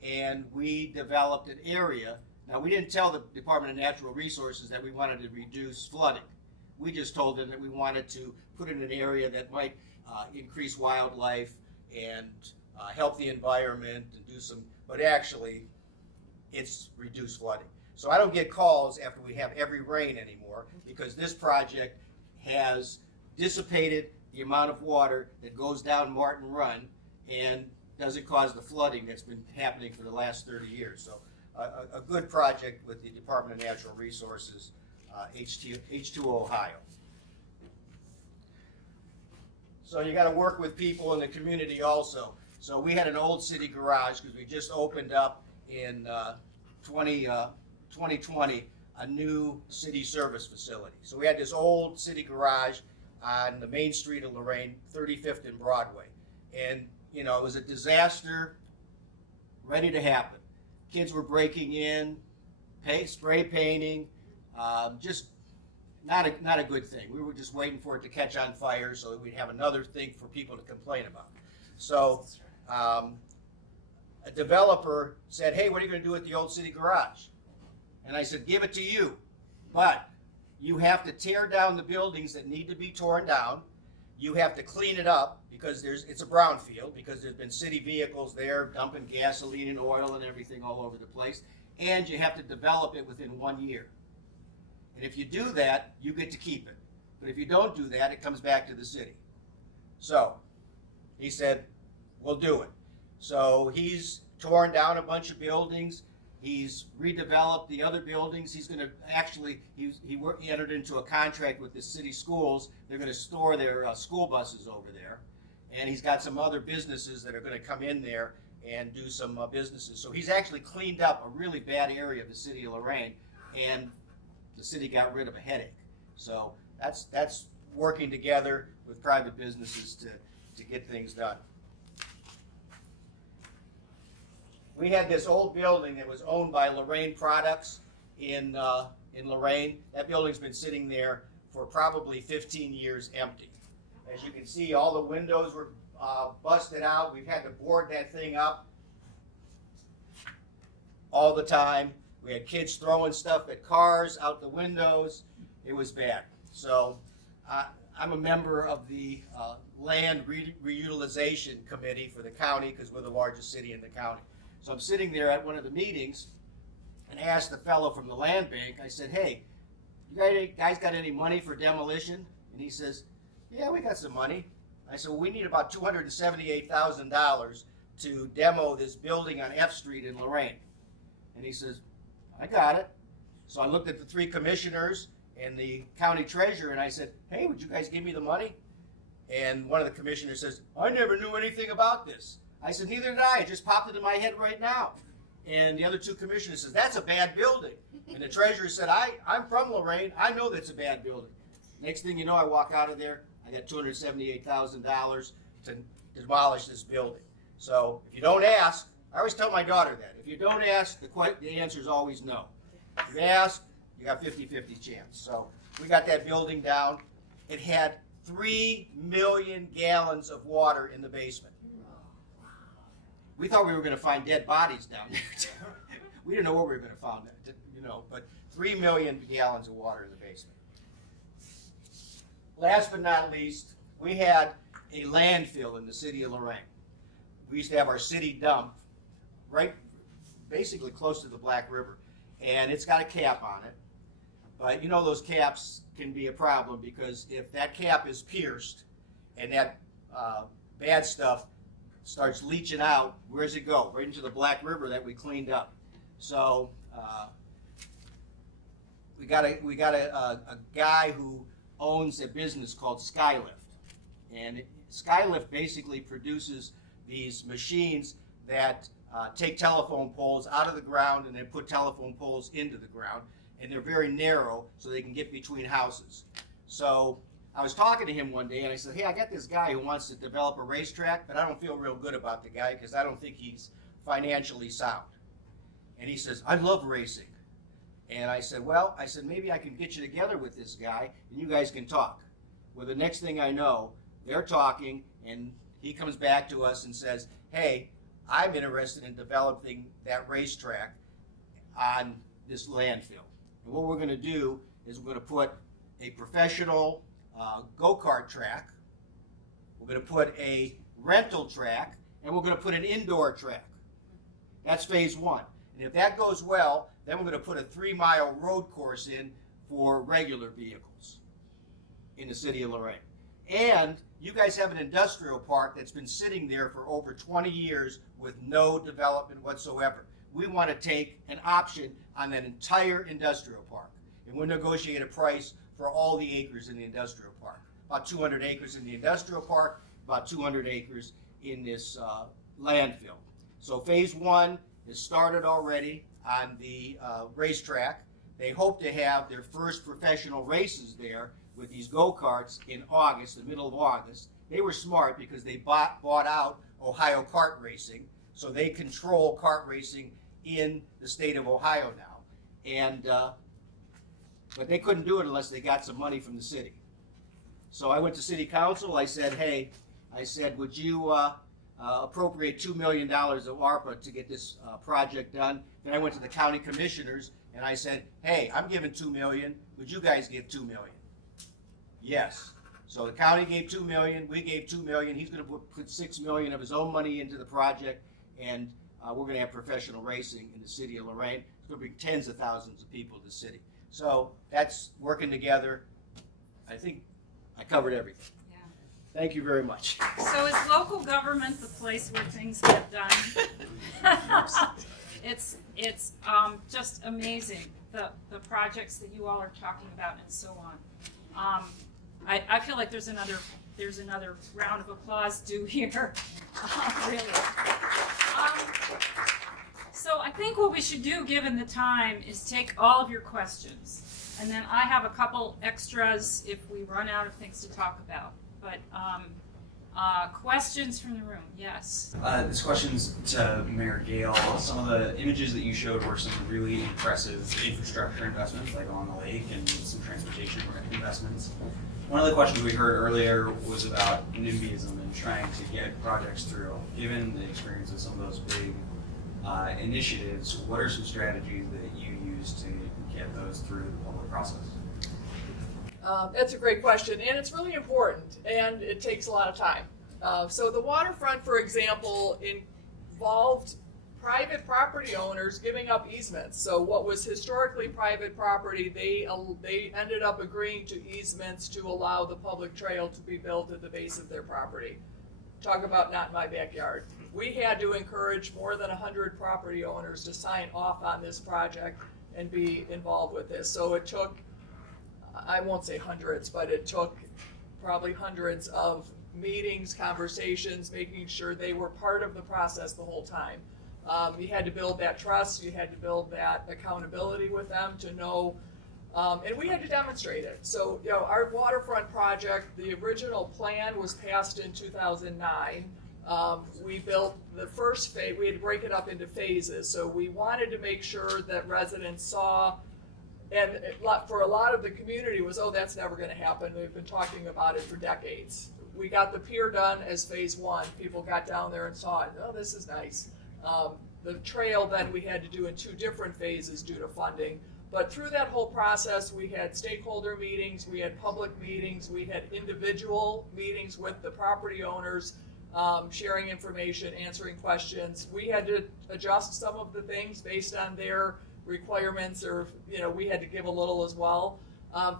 and we developed an area. Now, we didn't tell the Department of Natural Resources that we wanted to reduce flooding. We just told them that we wanted to put in an area that might increase wildlife and help the environment and do some, but actually it's reduced flooding. So I don't get calls after we have every rain anymore, because this project has dissipated the amount of water that goes down Martin Run and doesn't cause the flooding that's been happening for the last 30 years. So a good project with the Department of Natural Resources, H2O Ohio. So you got to work with people in the community also. So we had an old city garage because we just opened up in 2020 a new city service facility. So we had this old city garage on the main street of Lorraine, 35th and Broadway. And, you know, it was a disaster ready to happen. Kids were breaking in, spray painting, just not a good thing. We were just waiting for it to catch on fire so that we'd have another thing for people to complain about. So a developer said, "Hey, what are you going to do with the old city garage?" And I said, "Give it to you, but you have to tear down the buildings that need to be torn down. You have to clean it up because it's a brownfield, because there's been city vehicles there dumping gasoline and oil and everything all over the place. And you have to develop it within 1 year. And if you do that, you get to keep it. But if you don't do that, it comes back to the city." So he said, "We'll do it." So he's torn down a bunch of buildings. He's redeveloped the other buildings. He's going to actually, he entered into a contract with the city schools. They're going to store their school buses over there. And he's got some other businesses that are going to come in there and do some businesses. So he's actually cleaned up a really bad area of the city of Lorraine, and the city got rid of a headache. So that's working together with private businesses to get things done. We had this old building that was owned by Lorraine Products in Lorraine. That building's been sitting there for probably 15 years empty. As you can see, all the windows were busted out. We've had to board that thing up all the time. We had kids throwing stuff at cars out the windows. It was bad. So I'm a member of the Land Reutilization Committee for the county because we're the largest city in the county. So I'm sitting there at one of the meetings and asked the fellow from the land bank, I said, hey, you guys got any money for demolition? And he says, yeah, we got some money. I said, well, we need about $278,000 to demo this building on F Street in Lorraine. And he says, I got it. So I looked at the three commissioners and the county treasurer and I said, hey, would you guys give me the money? And one of the commissioners says, I never knew anything about this. I said, neither did I. It just popped into my head right now. And the other two commissioners says, that's a bad building. And the treasurer said, I'm from Lorraine. I know that's a bad building. Next thing you know, I walk out of there. I got $278,000 to demolish this building. So if you don't ask, I always tell my daughter that. If you don't ask, the answer is always no. If you ask, you got 50-50 chance. So we got that building down. It had 3 million gallons of water in the basement. We thought we were going to find dead bodies down there. We didn't know where we were going to find that, but 3 million gallons of water in the basement. Last but not least, we had a landfill in the city of Lorraine. We used to have our city dump right basically close to the Black River, and it's got a cap on it. But you know those caps can be a problem because if that cap is pierced and that bad stuff starts leaching out, where does it go? Right into the Black River that we cleaned up. So we got a guy who owns a business called Skylift, and Skylift basically produces these machines that take telephone poles out of the ground and then put telephone poles into the ground, and they're very narrow so they can get between houses. So I was talking to him one day and I said, hey, I got this guy who wants to develop a racetrack, but I don't feel real good about the guy because I don't think he's financially sound. And he says, I love racing. And I said, well, maybe I can get you together with this guy and you guys can talk. Well, the next thing I know, they're talking and he comes back to us and says, hey, I'm interested in developing that racetrack on this landfill. And what we're going to do is we're going to put a professional go-kart track, we're going to put a rental track, and we're going to put an indoor track. That's phase one. And if that goes well, then we're going to put a 3-mile road course in for regular vehicles in the city of Lorraine. And you guys have an industrial park that's been sitting there for over 20 years with no development whatsoever. We want to take an option on that entire industrial park. And we'll negotiate a price for all the acres in the industrial park. About 200 acres in the industrial park, about 200 acres in this landfill. So phase one has started already on the racetrack. They hope to have their first professional races there with these go-karts in August, the middle of August. They were smart because they bought out Ohio Kart Racing, so they control kart racing in the state of Ohio now. And but they couldn't do it unless they got some money from the city. So I went to city council. I said, hey, would you appropriate $2 million of ARPA to get this project done? Then I went to the county commissioners and I said, hey, I'm giving $2 million. Would you guys give $2 million? Yes. So the county gave $2 million. We gave $2 million. He's going to put $6 million of his own money into the project, and we're going to have professional racing in the city of Lorraine. It's going to bring tens of thousands of people to the city. So that's working together. I think I covered everything. Yeah. Thank you very much. So is local government the place where things get done? It's just amazing, the projects that you all are talking about and so on. I feel like there's another round of applause due here, really. So I think what we should do, given the time, is take all of your questions. And then I have a couple extras if we run out of things to talk about. But questions from the room, yes. This question's to Mayor Gale. Some of the images that you showed were some really impressive infrastructure investments, like on the lake, and some transportation investments. One of the questions we heard earlier was about NIMBYism and trying to get projects through. Given the experience of some of those big initiatives, what are some strategies that you use to get those through the public process? That's a great question, and it's really important, and it takes a lot of time. So the waterfront, for example, involved private property owners giving up easements. So what was historically private property, they ended up agreeing to easements to allow the public trail to be built at the base of their property. Talk about not in my backyard. We had to encourage more than 100 property owners to sign off on this project and be involved with this. So it took, I won't say hundreds, but it took probably hundreds of meetings, conversations, making sure they were part of the process the whole time. You had to build that trust, you had to build that accountability with them to know, and we had to demonstrate it. So, you know, our waterfront project, the original plan was passed in 2009. We built the first phase, we had to break it up into phases. So we wanted to make sure that residents saw, and for a lot of the community was, oh, that's never gonna happen. We've been talking about it for decades. We got the pier done as phase one. People got down there and saw it, oh, this is nice. The trail then we had to do in 2 different phases due to funding. But through that whole process, we had stakeholder meetings, we had public meetings, we had individual meetings with the property owners, sharing information, answering questions. We had to adjust some of the things based on their requirements, or, you know, we had to give a little as well.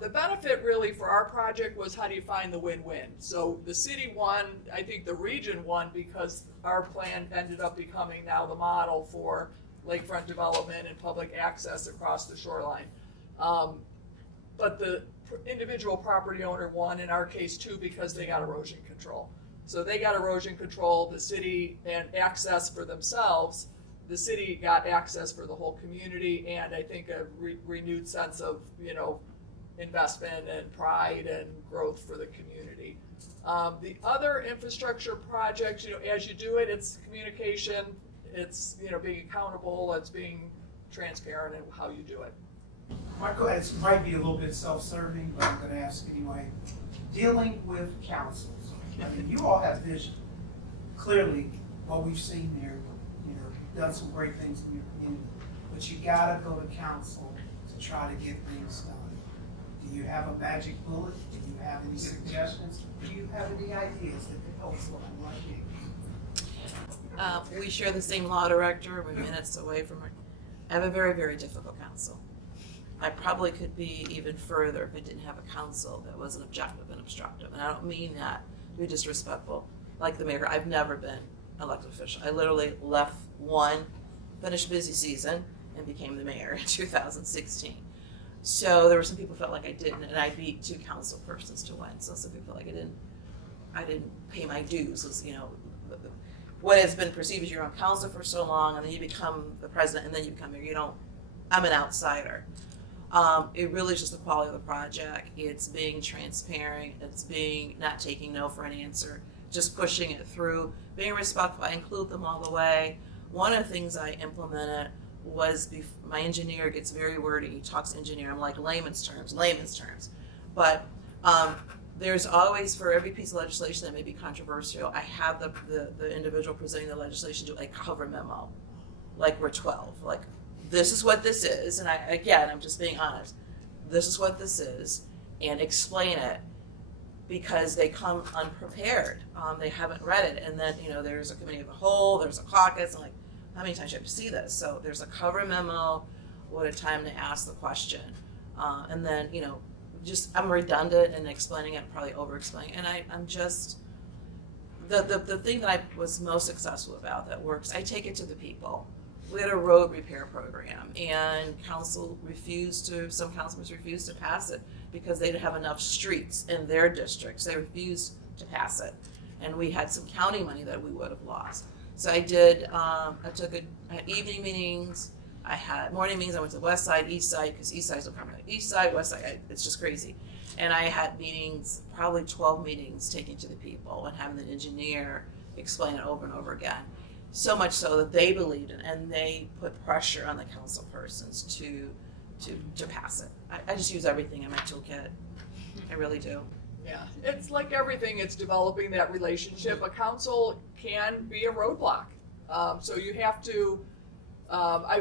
The benefit really for our project was, how do you find the win-win? So the city won, I think the region won, because our plan ended up becoming now the model for lakefront development and public access across the shoreline. But the individual property owner won, in our case too, because they got erosion control. So they got erosion control, the city, and access for themselves. The city got access for the whole community, and I think a renewed sense of, you know, investment and pride and growth for the community. The other infrastructure projects, you know, as you do it, it's communication, it's, you know, being accountable, it's being transparent in how you do it. Michael, it might be a little bit self-serving, but I'm gonna ask anyway. Dealing with councils, I mean, you all have vision. Clearly, what we've seen there, you know, you've done some great things in your community, but you gotta go to council to try to get things done. Do you have a magic bullet? Do you have any suggestions? Do you have any ideas that could help someone like you? We share the same law director, we're minutes away from her. I have a very, very difficult council. I probably could be even further if I didn't have a council that wasn't objective and obstructive. And I don't mean that to be disrespectful. Like the mayor, I've never been elected official. I literally left one, finished busy season, and became the mayor in 2016. So there were some people who felt like I didn't, and I beat 2 council persons to win. So some people felt like I didn't pay my dues. It was, you know, what has been perceived as you're on council for so long, and then you become the president, and then you become mayor. I'm an outsider. It really is just the quality of the project. It's being transparent. It's being not taking no for an answer, just pushing it through, being respectful. I include them all the way. One of the things I implemented was my engineer gets very wordy. He talks engineer. I'm like layman's terms. But there's always, for every piece of legislation that may be controversial, I have the individual presenting the legislation do a cover memo, like we're 12. Like, this is what this is, and I'm just being honest. This is what this is, and explain it, because they come unprepared. They haven't read it, and then, you know, there's a committee of the whole, there's a caucus, and like, how many times do you have to see this? So there's a cover memo, what a time to ask the question. And then, you know, I'm redundant in explaining it, probably over-explaining, and I'm just, the thing that I was most successful about that works, I take it to the people. We had a road repair program, and some councilors refused to pass it because they didn't have enough streets in their districts. They refused to pass it, and we had some county money that we would have lost. So I did. I had evening meetings. I had morning meetings. I went to the west side, east side, because east side's a permanent. East side, west side, it's just crazy. And I had meetings, probably 12 meetings, taking to the people and having the engineer explain it over and over again. So much so that they believed it, and they put pressure on the council persons to pass it. I just use everything in my toolkit. I really do. Yeah, it's like everything, it's developing that relationship. A council can be a roadblock. So you have to,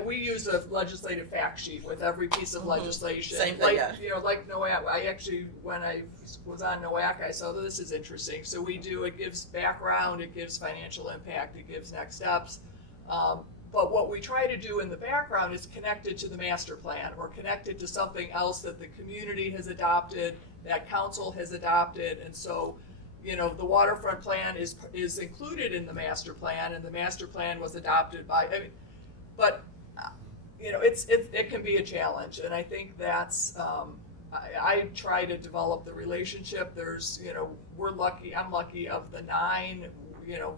we use a legislative fact sheet with every piece of legislation. Same thing, like, yeah. You know, like NOAC, I actually, when I was on NOAC, I saw this is interesting. So it gives background, it gives financial impact, it gives next steps. But what we try to do in the background is connected to the master plan or connected to something else that the community has adopted, that council has adopted. And so, you know, the waterfront plan is included in the master plan, and the master plan was adopted by, but you know, it can be a challenge. And I think that's, I try to develop the relationship. There's, you know, I'm lucky of the 9, you know,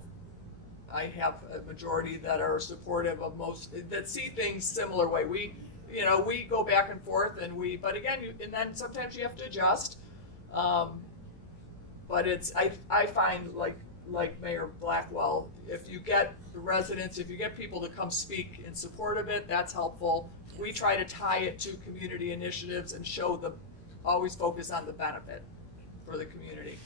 I have a majority that are supportive of that see things similar way. We go back and forth, but again, and then sometimes you have to adjust. But I find like Mayor Blackwell, if you get the residents, if you get people to come speak in support of it, that's helpful. We try to tie it to community initiatives and always focus on the benefit for the community.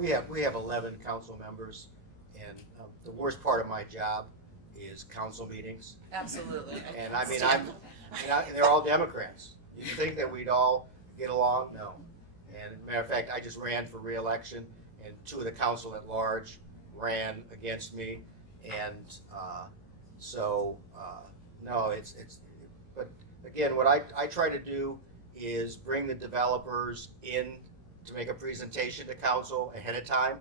Yeah, we have 11 council members, and the worst part of my job is council meetings. Absolutely. And I mean, they're all Democrats. You'd think that we'd all get along? No. And as a matter of fact, I just ran for re-election, and 2 of the council at large ran against me. And no, but again, what I try to do is bring the developers in to make a presentation to council ahead of time,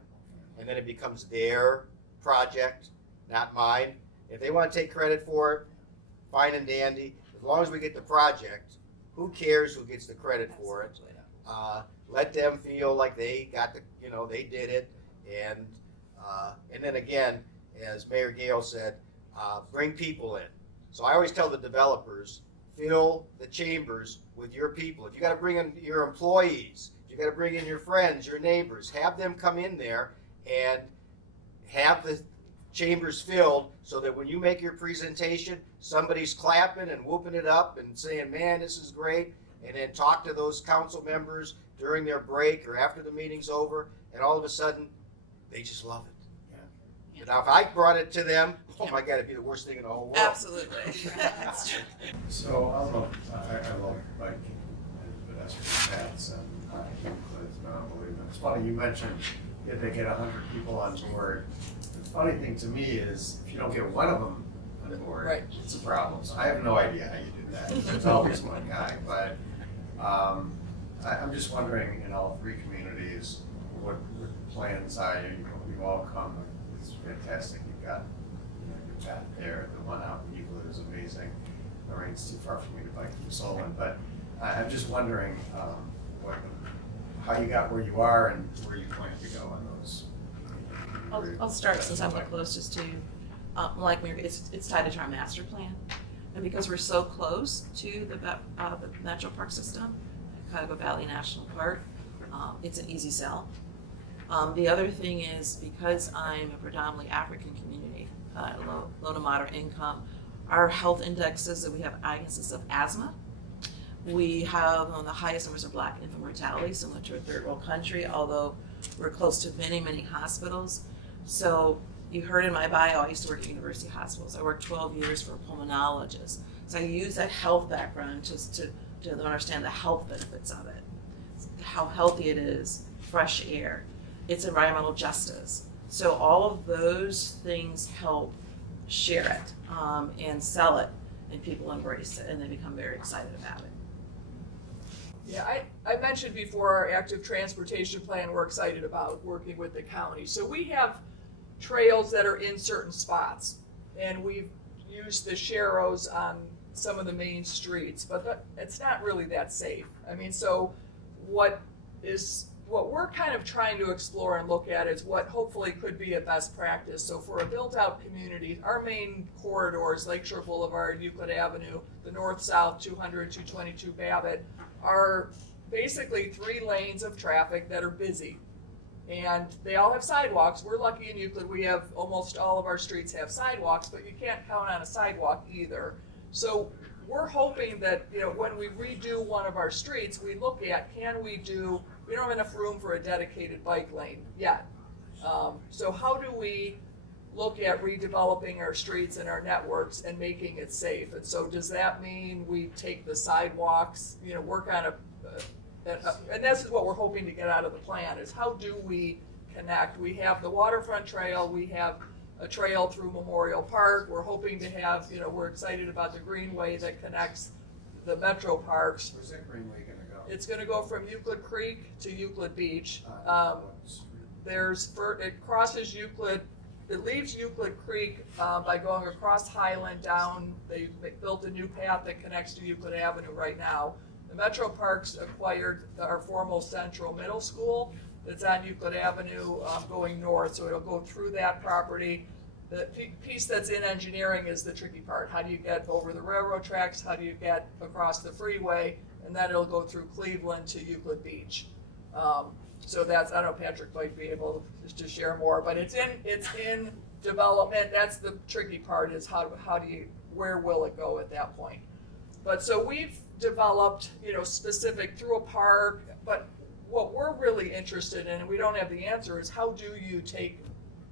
and then it becomes their project, not mine. If they want to take credit for it, fine and dandy. As long as we get the project, who cares who gets the credit for it? Let them feel like they got they did it, and then again, as Mayor Gale said, bring people in. So I always tell the developers, fill the chambers with your people. If you got to bring in your employees, you got to bring in your friends, your neighbors, have them come in there and have the chambers filled so that when you make your presentation, somebody's clapping and whooping it up and saying, man, this is great. And then talk to those council members during their break or after the meeting's over, and all of a sudden, they just love it. Yeah. Now, if I brought it to them, oh my God, it'd be the worst thing in the whole world. Absolutely. So, I don't know, I love biking and pedestrian paths, and it's been unbelievable. It's funny, you mentioned if they get 100 people on board. The funny thing to me is, if you don't get one of them on board, Right. it's a problem. So I have no idea how you do that. There's always one guy, but I'm just wondering, in all 3 communities, what the plans are. You've all come, it's fantastic. You've got your path there, the one out in Euclid is amazing. Lorraine's too far for me to bike from Solon, but I'm just wondering how you got where you are and where you plan to go on those. I'll start since I'm the closest to, like Mary, it's tied into our master plan. And because we're so close to the natural park system, Cuyahoga Valley National Park, it's an easy sell. The other thing is, because I'm a predominantly African community, low to moderate income, our health indexes that we have instances of asthma. We have one of the highest numbers of Black infant mortality, similar to a third world country, although we're close to many, many hospitals. So you heard in my bio, I used to work at university hospitals. I worked 12 years for a pulmonologist. So I use that health background just to understand the health benefits of it, how healthy it is, fresh air. It's environmental justice. So all of those things help share it and sell it, and people embrace it, and they become very excited about it. Yeah, I mentioned before our active transportation plan we're excited about working with the county. So we have trails that are in certain spots, and we've used the sharrows on some of the main streets, but it's not really that safe. I mean, so what we're kind of trying to explore and look at is what hopefully could be a best practice. So for a built-out community, our main corridors, Lakeshore Boulevard, Euclid Avenue, the north-south 200, 222 Babbitt, are basically 3 lanes of traffic that are busy. And they all have sidewalks. We're lucky in Euclid, we have almost all of our streets have sidewalks, but you can't count on a sidewalk either. So we're hoping that, you know, when we redo one of our streets, we look at, we don't have enough room for a dedicated bike lane yet. So how do we look at redeveloping our streets and our networks and making it safe? And so does that mean we take the sidewalks, you know, work on and this is what we're hoping to get out of the plan, is how do we connect? We have the waterfront trail, we have a trail through Memorial Park, we're hoping to have, you know, we're excited about the greenway that connects the metro parks. Where's that greenway gonna go? It's gonna go from Euclid Creek to Euclid Beach. It crosses Euclid, it leaves Euclid Creek by going across Highland down. They built a new path that connects to Euclid Avenue right now. The Metro Parks acquired our former Central Middle School that's on Euclid Avenue going north, so it'll go through that property. The piece that's in engineering is the tricky part. How do you get over the railroad tracks? How do you get across the freeway? And then it'll go through Cleveland to Euclid Beach. So that's, I don't know, Patrick might be able to share more, but it's in development. That's the tricky part, is where will it go at that point? But so we've developed, you know, specific through a park, but what we're really interested in, and we don't have the answer, is how do you take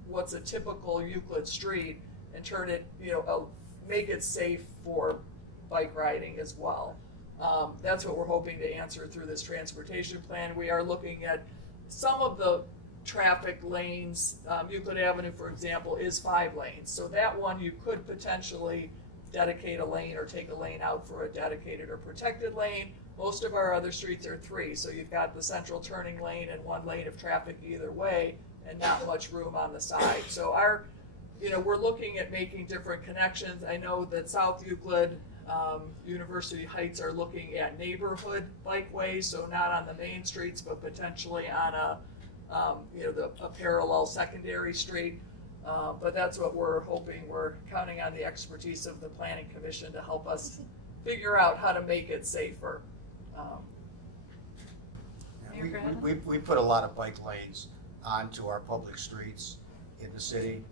what's a typical Euclid street and turn it, you know, make it safe for bike riding as well. That's what we're hoping to answer through this transportation plan. We are looking at some of the traffic lanes. Euclid Avenue, for example, is 5 lanes. So that one you could potentially dedicate a lane or take a lane out for a dedicated or protected lane. Most of our other streets are 3. So you've got the central turning lane and 1 lane of traffic either way and not much room on the side. So we're looking at making different connections. I know that South Euclid, University Heights are looking at neighborhood bikeways, so not on the main streets, but potentially on a parallel secondary street. But that's what we're hoping. We're counting on the expertise of the Planning Commission to help us figure out how to make it safer. We put a lot of bike lanes onto our public streets in the city,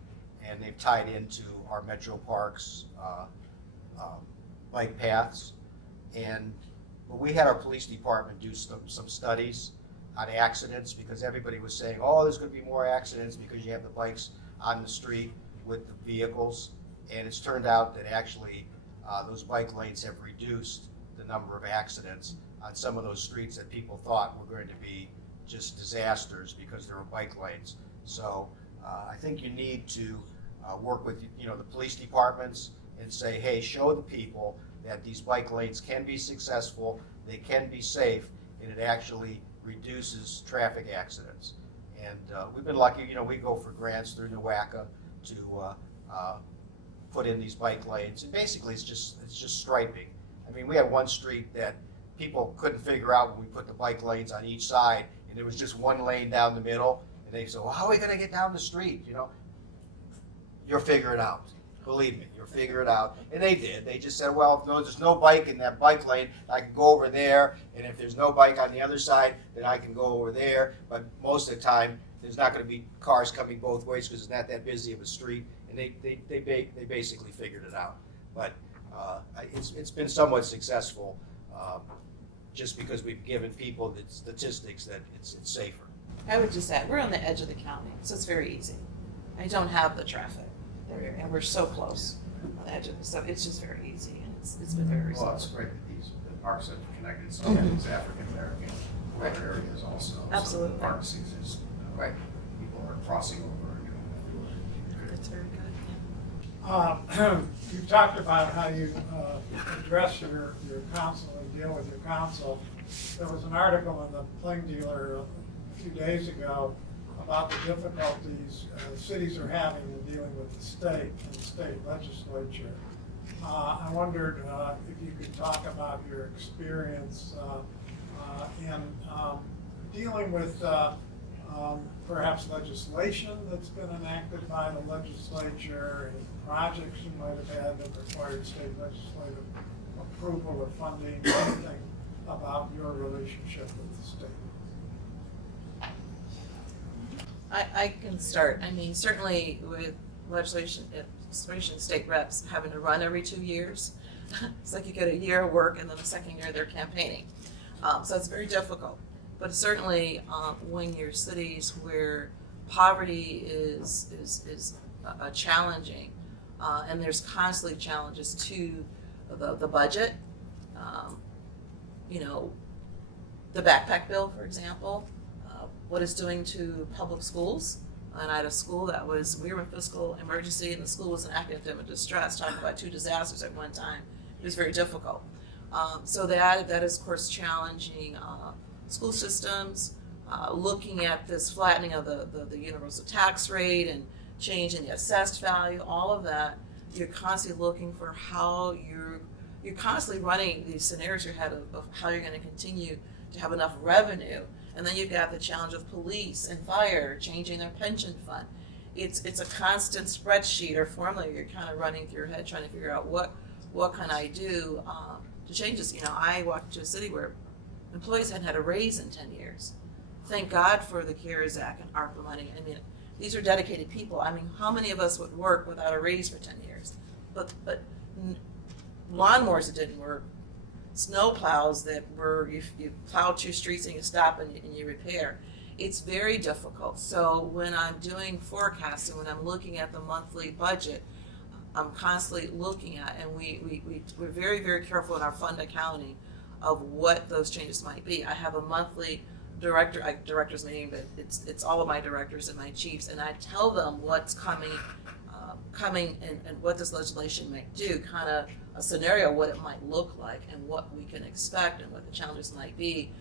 and they've tied into our metro parks bike paths. And we had our police department do some studies on accidents, because everybody was saying, oh, there's going to be more accidents because you have the bikes on the street with the vehicles. And it's turned out that actually those bike lanes have reduced the number of accidents on some of those streets that people thought were going to be just disasters because there were bike lanes. So I think you need to work with the police departments and say, hey, show the people that these bike lanes can be successful, they can be safe, and it actually reduces traffic accidents. And we've been lucky, we go for grants through NWACA to put in these bike lanes. And basically it's just striping. I mean, we had one street that people couldn't figure out when we put the bike lanes on each side, and there was just 1 lane down the middle. And they said, well, how are we going to get down the street? You'll figure it out. Believe me, you'll figure it out. And they did. They just said, well, if there's no bike in that bike lane, I can go over there. And if there's no bike on the other side, then I can go over there. But most of the time, there's not going to be cars coming both ways because it's not that busy of a street. And they basically figured it out. But it's been somewhat successful just because we've given people the statistics that it's safer. I would just add, we're on the edge of the county, so it's very easy. I don't have the traffic, and we're so close on the edge of it, so it's just very easy, and it's been very Well, it's resilient. great that the parks have connected some of these African American areas also. Absolutely. So the park seasons, Right. people are crossing over and doing It's very good. You've talked about how you address your council and deal with your council. there was an article in the Plain Dealer a few days ago about the difficulties cities are having in dealing with the state and the state legislature. I wondered if you could talk about your experience in dealing with perhaps legislation that's been enacted by the legislature, and projects you might have had that required state legislative approval or funding, anything about your relationship with the state. I can start. I mean, certainly with legislation, state reps having to run every 2 years, it's like you get a year of work and then the second year they're campaigning. So it's very difficult. But certainly when you're cities where poverty is challenging, and there's constantly challenges to the budget, you know, the backpack bill, for example, what it's doing to public schools. And I had a school that we were in fiscal emergency and the school was in academic distress, talking about 2 disasters at one time. It was very difficult. So that is, of course, challenging school systems, looking at this flattening of the universal tax rate and changing the assessed value, all of that. You're constantly looking for how you're constantly running these scenarios in your head of how you're going to continue to have enough revenue. And then you've got the challenge of police and fire changing their pension fund. It's a constant spreadsheet or formula you're kind of running through your head trying to figure out what can I do to change this. You know, I walked to a city where employees hadn't had a raise in 10 years. Thank God for the CARES Act and ARPA money. I mean, these are dedicated people. I mean, how many of us would work without a raise for 10 years? But lawnmowers that didn't work, snow plows that were, you plow 2 streets and you stop and you repair. It's very difficult. So when I'm doing forecasting, when I'm looking at the monthly budget, I'm constantly looking at, and we're very, very careful in our fund accounting of what those changes might be. I have a monthly director's meeting, but it's all of my directors and my chiefs, and I tell them what's coming and what this legislation might do, kind of a scenario, what it might look like and what we can expect and what the challenges might be.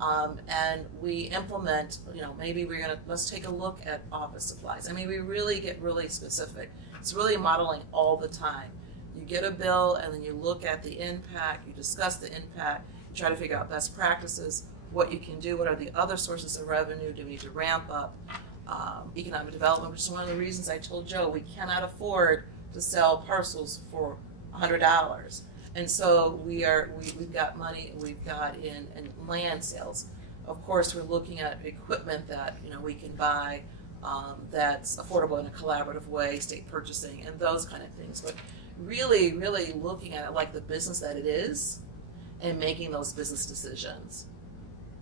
And we implement, you know, maybe let's take a look at office supplies. I mean, we really get really specific. It's really modeling all the time. You get a bill and then you look at the impact, you discuss the impact, you try to figure out best practices, what you can do, what are the other sources of revenue, do we need to ramp up economic development, which is one of the reasons I told Joe we cannot afford to sell parcels for $100. And so we've got money we've got in land sales. Of course, we're looking at equipment that, you know, we can buy that's affordable in a collaborative way, state purchasing and those kind of things. But really, really looking at it like the business that it is and making those business decisions.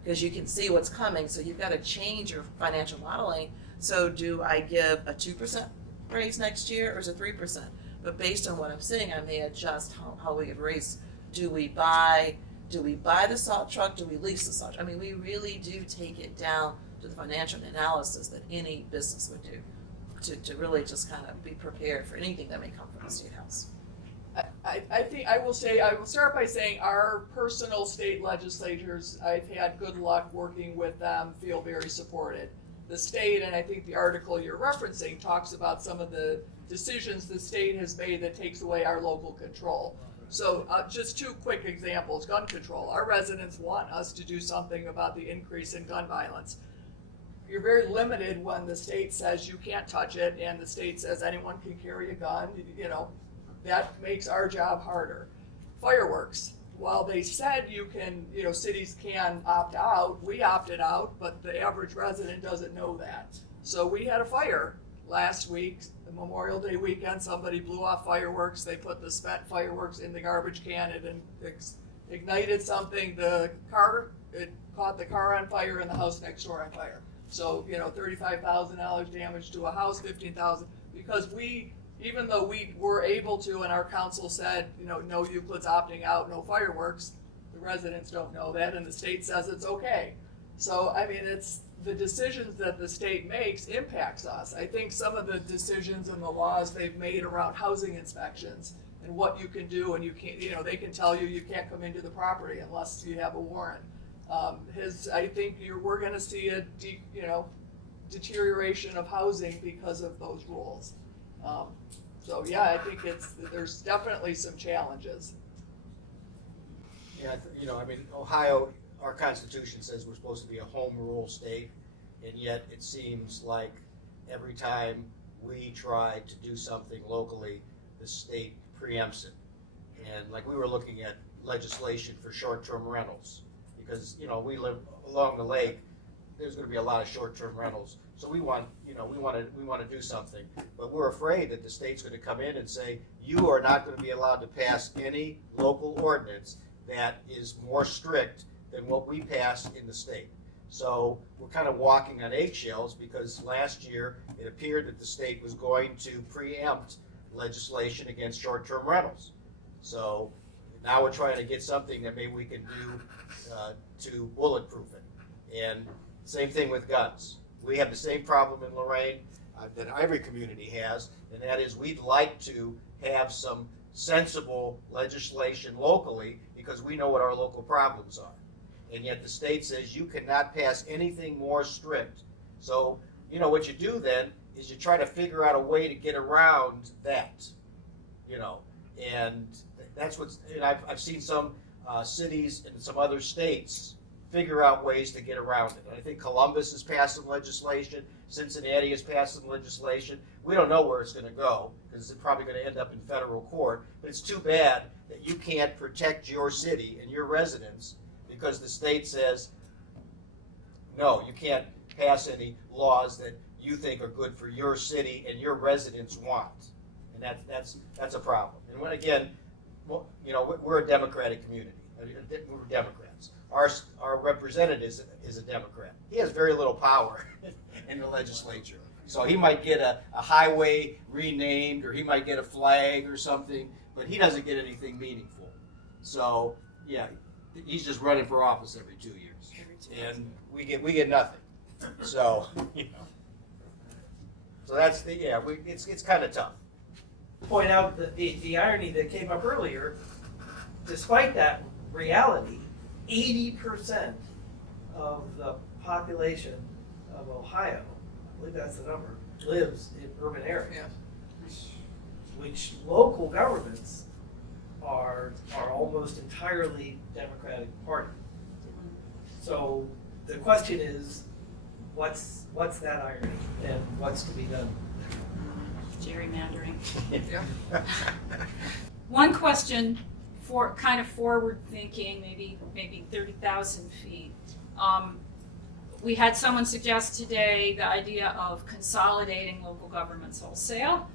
Because you can see what's coming, so you've got to change your financial modeling. So do I give a 2% raise next year or is it 3%? But based on what I'm seeing, I may adjust how we have raised. Do we buy the salt truck? Do we lease the salt truck? I mean, we really do take it down to the financial analysis that any business would do to really just kind of be prepared for anything that may come from the State House. I think I will start by saying our personal state legislators, I've had good luck working with them, feel very supported. The state, and I think the article you're referencing talks about some of the decisions the state has made that takes away our local control. So just 2 quick examples. Gun control. Our residents want us to do something about the increase in gun violence. You're very limited when the state says you can't touch it and the state says anyone can carry a gun. You know, that makes our job harder. Fireworks. While they said you can, you know, cities can opt out, we opted out, but the average resident doesn't know that. So we had a fire last week, the Memorial Day weekend. Somebody blew off fireworks. They put the spent fireworks in the garbage can and ignited something. It caught the car on fire and the house next door on fire. So, you know, $35,000 damage to a house, $15,000, because even though we were able to, and our council said, you know, no Euclid's opting out, no fireworks, the residents don't know that, and the state says it's okay. So, I mean, it's the decisions that the state makes impacts us. I think some of the decisions and the laws they've made around housing inspections and what you can do and you can't, you know, they can tell you you can't come into the property unless you have a warrant. I think we're gonna see a deterioration of housing because of those rules. So yeah, I think there's definitely some challenges. Yeah, I mean, Ohio, our Constitution says we're supposed to be a home rule state, and yet it seems like every time we try to do something locally, the state preempts it. And like we were looking at legislation for short-term rentals, because, we live along the lake, there's gonna be a lot of short-term rentals. So we want to do something, but we're afraid that the state's gonna come in and say, you are not gonna be allowed to pass any local ordinance that is more strict than what we pass in the state. So we're kind of walking on eggshells, because last year it appeared that the state was going to preempt legislation against short-term rentals. So now we're trying to get something that maybe we can do to bulletproof it. And same thing with guns. We have the same problem in Lorraine that every community has, and that is we'd like to have some sensible legislation locally, because we know what our local problems are. And yet the state says you cannot pass anything more strict. So, what you do then is you try to figure out a way to get around that, and that's and I've seen some cities in some other states figure out ways to get around it. And I think Columbus has passed some legislation, Cincinnati has passed some legislation. We don't know where it's going to go, because it's probably going to end up in federal court, but it's too bad that you can't protect your city and your residents because the state says, no, you can't pass any laws that you think are good for your city and your residents want. And that's a problem. And when, again, we're a democratic community. We're Democrats. Our representative is a Democrat. He has very little power in the legislature. So he might get a highway renamed, or he might get a flag or something, but he doesn't get anything meaningful. So yeah, he's just running for office every 2 years, and we get nothing. So so that's it's kind of tough. Point out that the irony that came up earlier, despite that reality, 80% of the population of Ohio, I believe that's the number, lives in urban areas, which local governments are almost entirely Democratic Party. So the question is, what's that irony, and what's to be done? Gerrymandering. One question for kind of forward thinking, maybe 30,000 feet. We had someone suggest today the idea of consolidating local governments wholesale.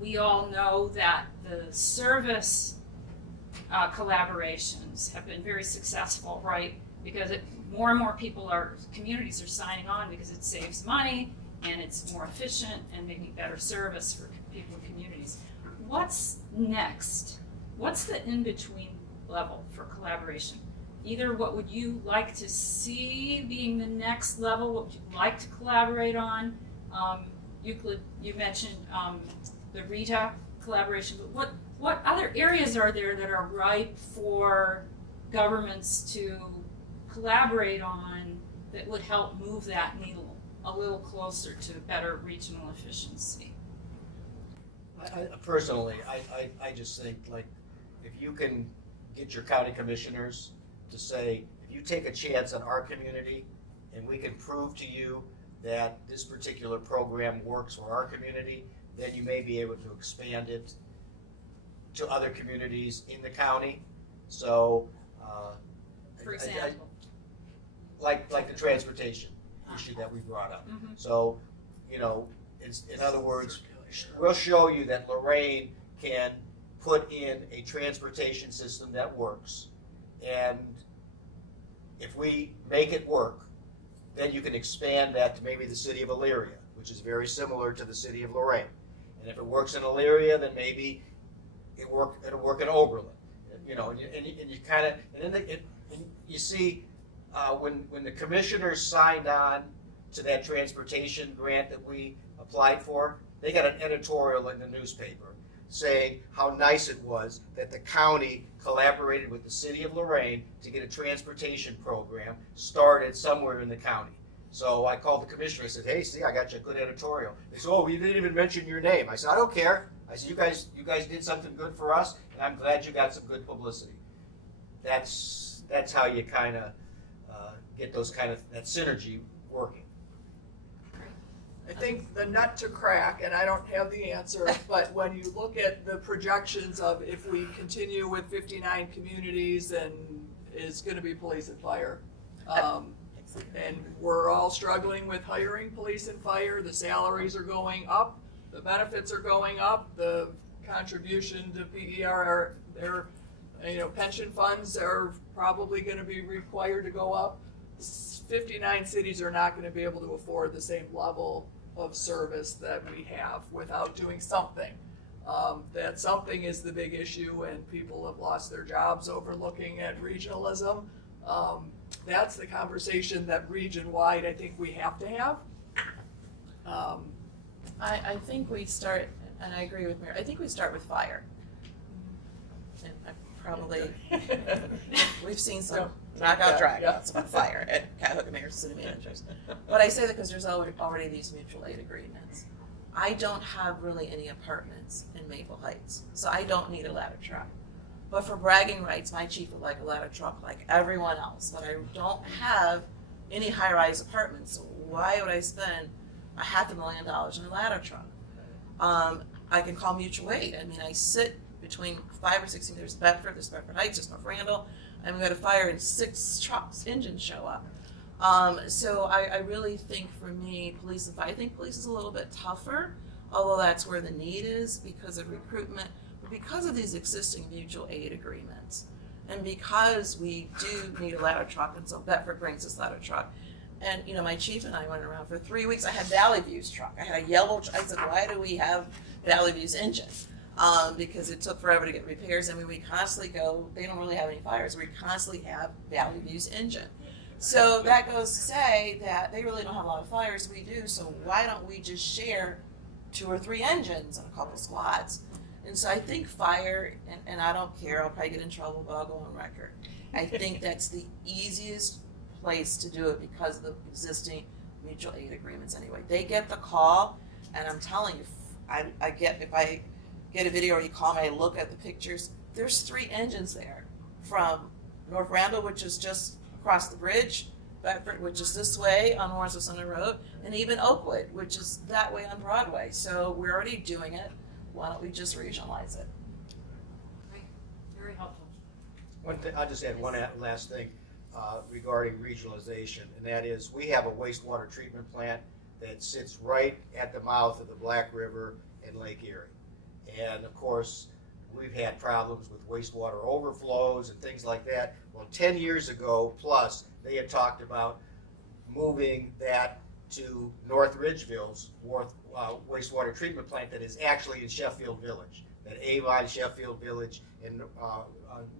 We all know that the service collaborations have been very successful, right? Because more and more communities are signing on because it saves money and it's more efficient and maybe better service for people in communities. What's next? What's the in-between level for collaboration? Either what would you like to see being the next level, what would you like to collaborate on? Euclid, you mentioned the RITA collaboration, but what other areas are there that are ripe for governments to collaborate on that would help move that needle a little closer to better regional efficiency? Personally, I just think, like, if you can get your county commissioners to say, if you take a chance on our community and we can prove to you that this particular program works for our community, then you may be able to expand it to other communities in the county. So, For example? Like the transportation issue that we brought up. Mm-hmm. So, in other words, we'll show you that Lorraine can put in a transportation system that works, and if we make it work, then you can expand that to maybe the city of Elyria, which is very similar to the city of Lorraine. And if it works in Elyria, then maybe it'll work in Oberlin. And you kind of, and then you see when the commissioners signed on to that transportation grant that we applied for, they got an editorial in the newspaper saying how nice it was that the county collaborated with the city of Lorraine to get a transportation program started somewhere in the county. So I called the commissioner. I said, "Hey, see, I got you a good editorial." They said, "Oh, you didn't even mention your name." I said, "I don't care." I said, "You guys did something good for us, and I'm glad you got some good publicity." That's how you kind of get that synergy working. I think the nut to crack, and I don't have the answer, but when you look at the projections of if we continue with 59 communities, and is gonna be police and fire. And we're all struggling with hiring police and fire, the salaries are going up, the benefits are going up, the contribution to PER, their, pension funds are probably gonna be required to go up. 59 cities are not gonna be able to afford the same level of service that we have without doing something. That something is the big issue, and people have lost their jobs over looking at regionalism. That's the conversation that region-wide I think we have to have. I think we start, and I agree with Mayor, I think we start with fire. And I probably, we've seen some knockout dragouts on fire at Cuyahoga Mayor's city managers. But I say that because there's already these mutual aid agreements. I don't have really any apartments in Maple Heights, so I don't need a ladder truck. But for bragging rights, my chief would like a ladder truck like everyone else, but I don't have any high-rise apartments, so why would I spend $500,000 on a ladder truck? I can call mutual aid. I mean, I sit between 5 or 6, there's Bedford Heights, there's North Randall, and we got a fire and 6 trucks, engines show up. So I really think for me, police and fire, I think police is a little bit tougher, although that's where the need is because of recruitment, but because of these existing mutual aid agreements, and because we do need a ladder truck, and so Bedford brings this ladder truck. And, my chief and I went around for 3 weeks. I had Valley View's truck. I had a yellow truck. I said, why do we have Valley View's engine? Because it took forever to get repairs. I mean, we constantly go, they don't really have any fires. We constantly have Valley View's engine. So that goes to say that they really don't have a lot of fires. We do. So why don't we just share 2 or 3 engines and a couple squads? And so I think fire, and I don't care, I'll probably get in trouble, but I'll go on record. I think that's the easiest place to do it because of the existing mutual aid agreements anyway. They get the call, and I'm telling you, if I get a video or you call me, I look at the pictures, there's 3 engines there from North Randall, which is just across the bridge, Bedford, which is this way on Warrenville Center Road, and even Oakwood, which is that way on Broadway. So we're already doing it. Why don't we just regionalize it? Great, very helpful. One thing, I'll just add one last thing regarding regionalization, and that is we have a wastewater treatment plant that sits right at the mouth of the Black River and Lake Erie. And of course, we've had problems with wastewater overflows and things like that. Well, 10 years ago plus, they had talked about moving that to North Ridgeville's wastewater treatment plant that is actually in Sheffield Village, that Avon, Sheffield Village, and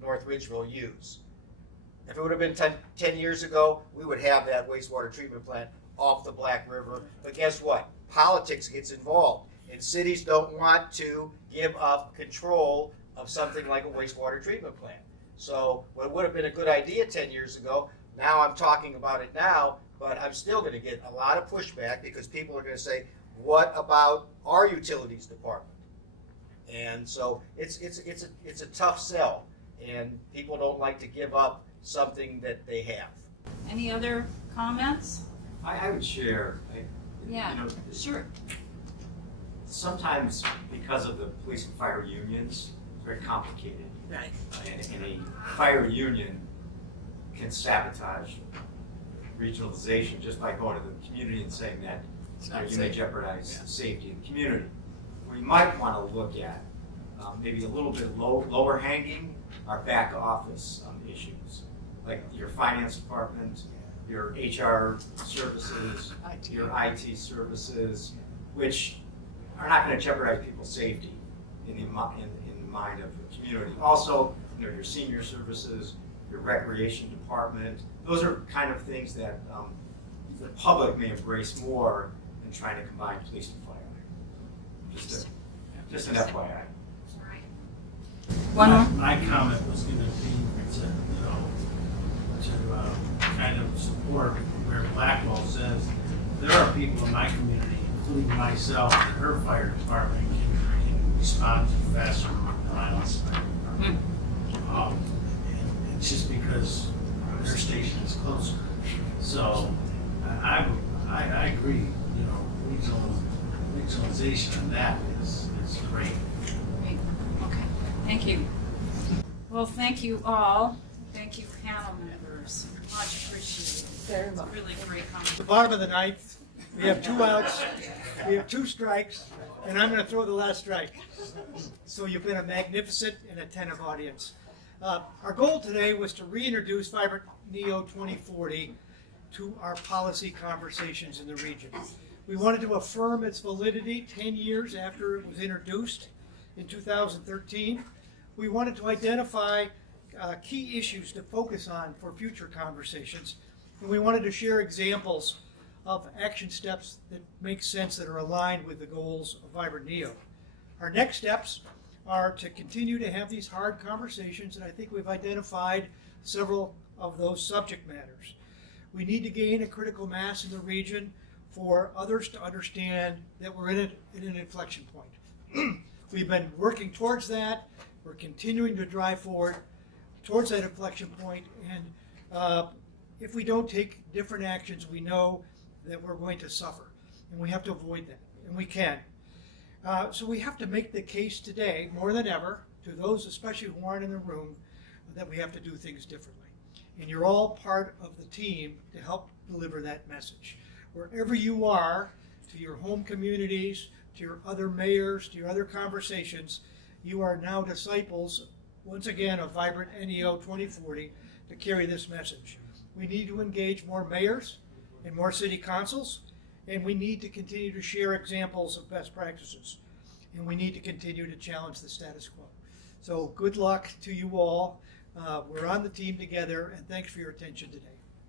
North Ridgeville use. If it would have been 10 years ago, we would have that wastewater treatment plant off the Black River. But guess what? Politics gets involved, and cities don't want to give up control of something like a wastewater treatment plant. So what would have been a good idea 10 years ago, now I'm talking about it now, but I'm still going to get a lot of pushback because people are going to say, what about our utilities department? And so it's a tough sell, and people don't like to give up something that they have. Any other comments? I would share. Yeah, sure. Sometimes because of the police and fire unions, it's very complicated. Right. And a fire union can sabotage regionalization just by going to the community and saying that you may jeopardize the safety of the community. We might want to look at maybe a little bit lower hanging our back office issues, like your finance department, your HR services, your IT services, which are not going to jeopardize people's safety in the mind of the community. Also, your senior services, your recreation department, those are kind of things that the public may embrace more than trying to combine police and fire. Just an FYI. One more. My comment was gonna be to, kind of support where Blackwell says, there are people in my community, including myself, that her fire department can respond to faster than Island's fire department. And it's just because their station is closer. So, I agree, regionalization on that is great. Great. Okay, thank you. Well, thank you all. Thank you, panel members. Much appreciated. Very much. Really great The conversation. bottom of the ninth, we have 2 outs, we have 2 strikes, and I'm going to throw the last strike. So you've been a magnificent and attentive audience. Our goal today was to reintroduce Vibrant Neo 2040 to our policy conversations in the region. We wanted to affirm its validity 10 years after it was introduced in 2013. We wanted to identify key issues to focus on for future conversations. And we wanted to share examples of action steps that make sense, that are aligned with the goals of Vibrant Neo. Our next steps are to continue to have these hard conversations, and I think we've identified several of those subject matters. We need to gain a critical mass in the region for others to understand that we're in an inflection point. We've been working towards that. We're continuing to drive forward towards that inflection point, and if we don't take different actions, we know that we're going to suffer, and we have to avoid that, and we can. So we have to make the case today, more than ever, to those especially who aren't in the room, that we have to do things differently. And you're all part of the team to help deliver that message. Wherever you are, to your home communities, to your other mayors, to your other conversations, you are now disciples, once again, of Vibrant NEO 2040 to carry this message. We need to engage more mayors and more city councils, and we need to continue to share examples of best practices. And we need to continue to challenge the status quo. So good luck to you all. We're on the team together, and thanks for your attention today.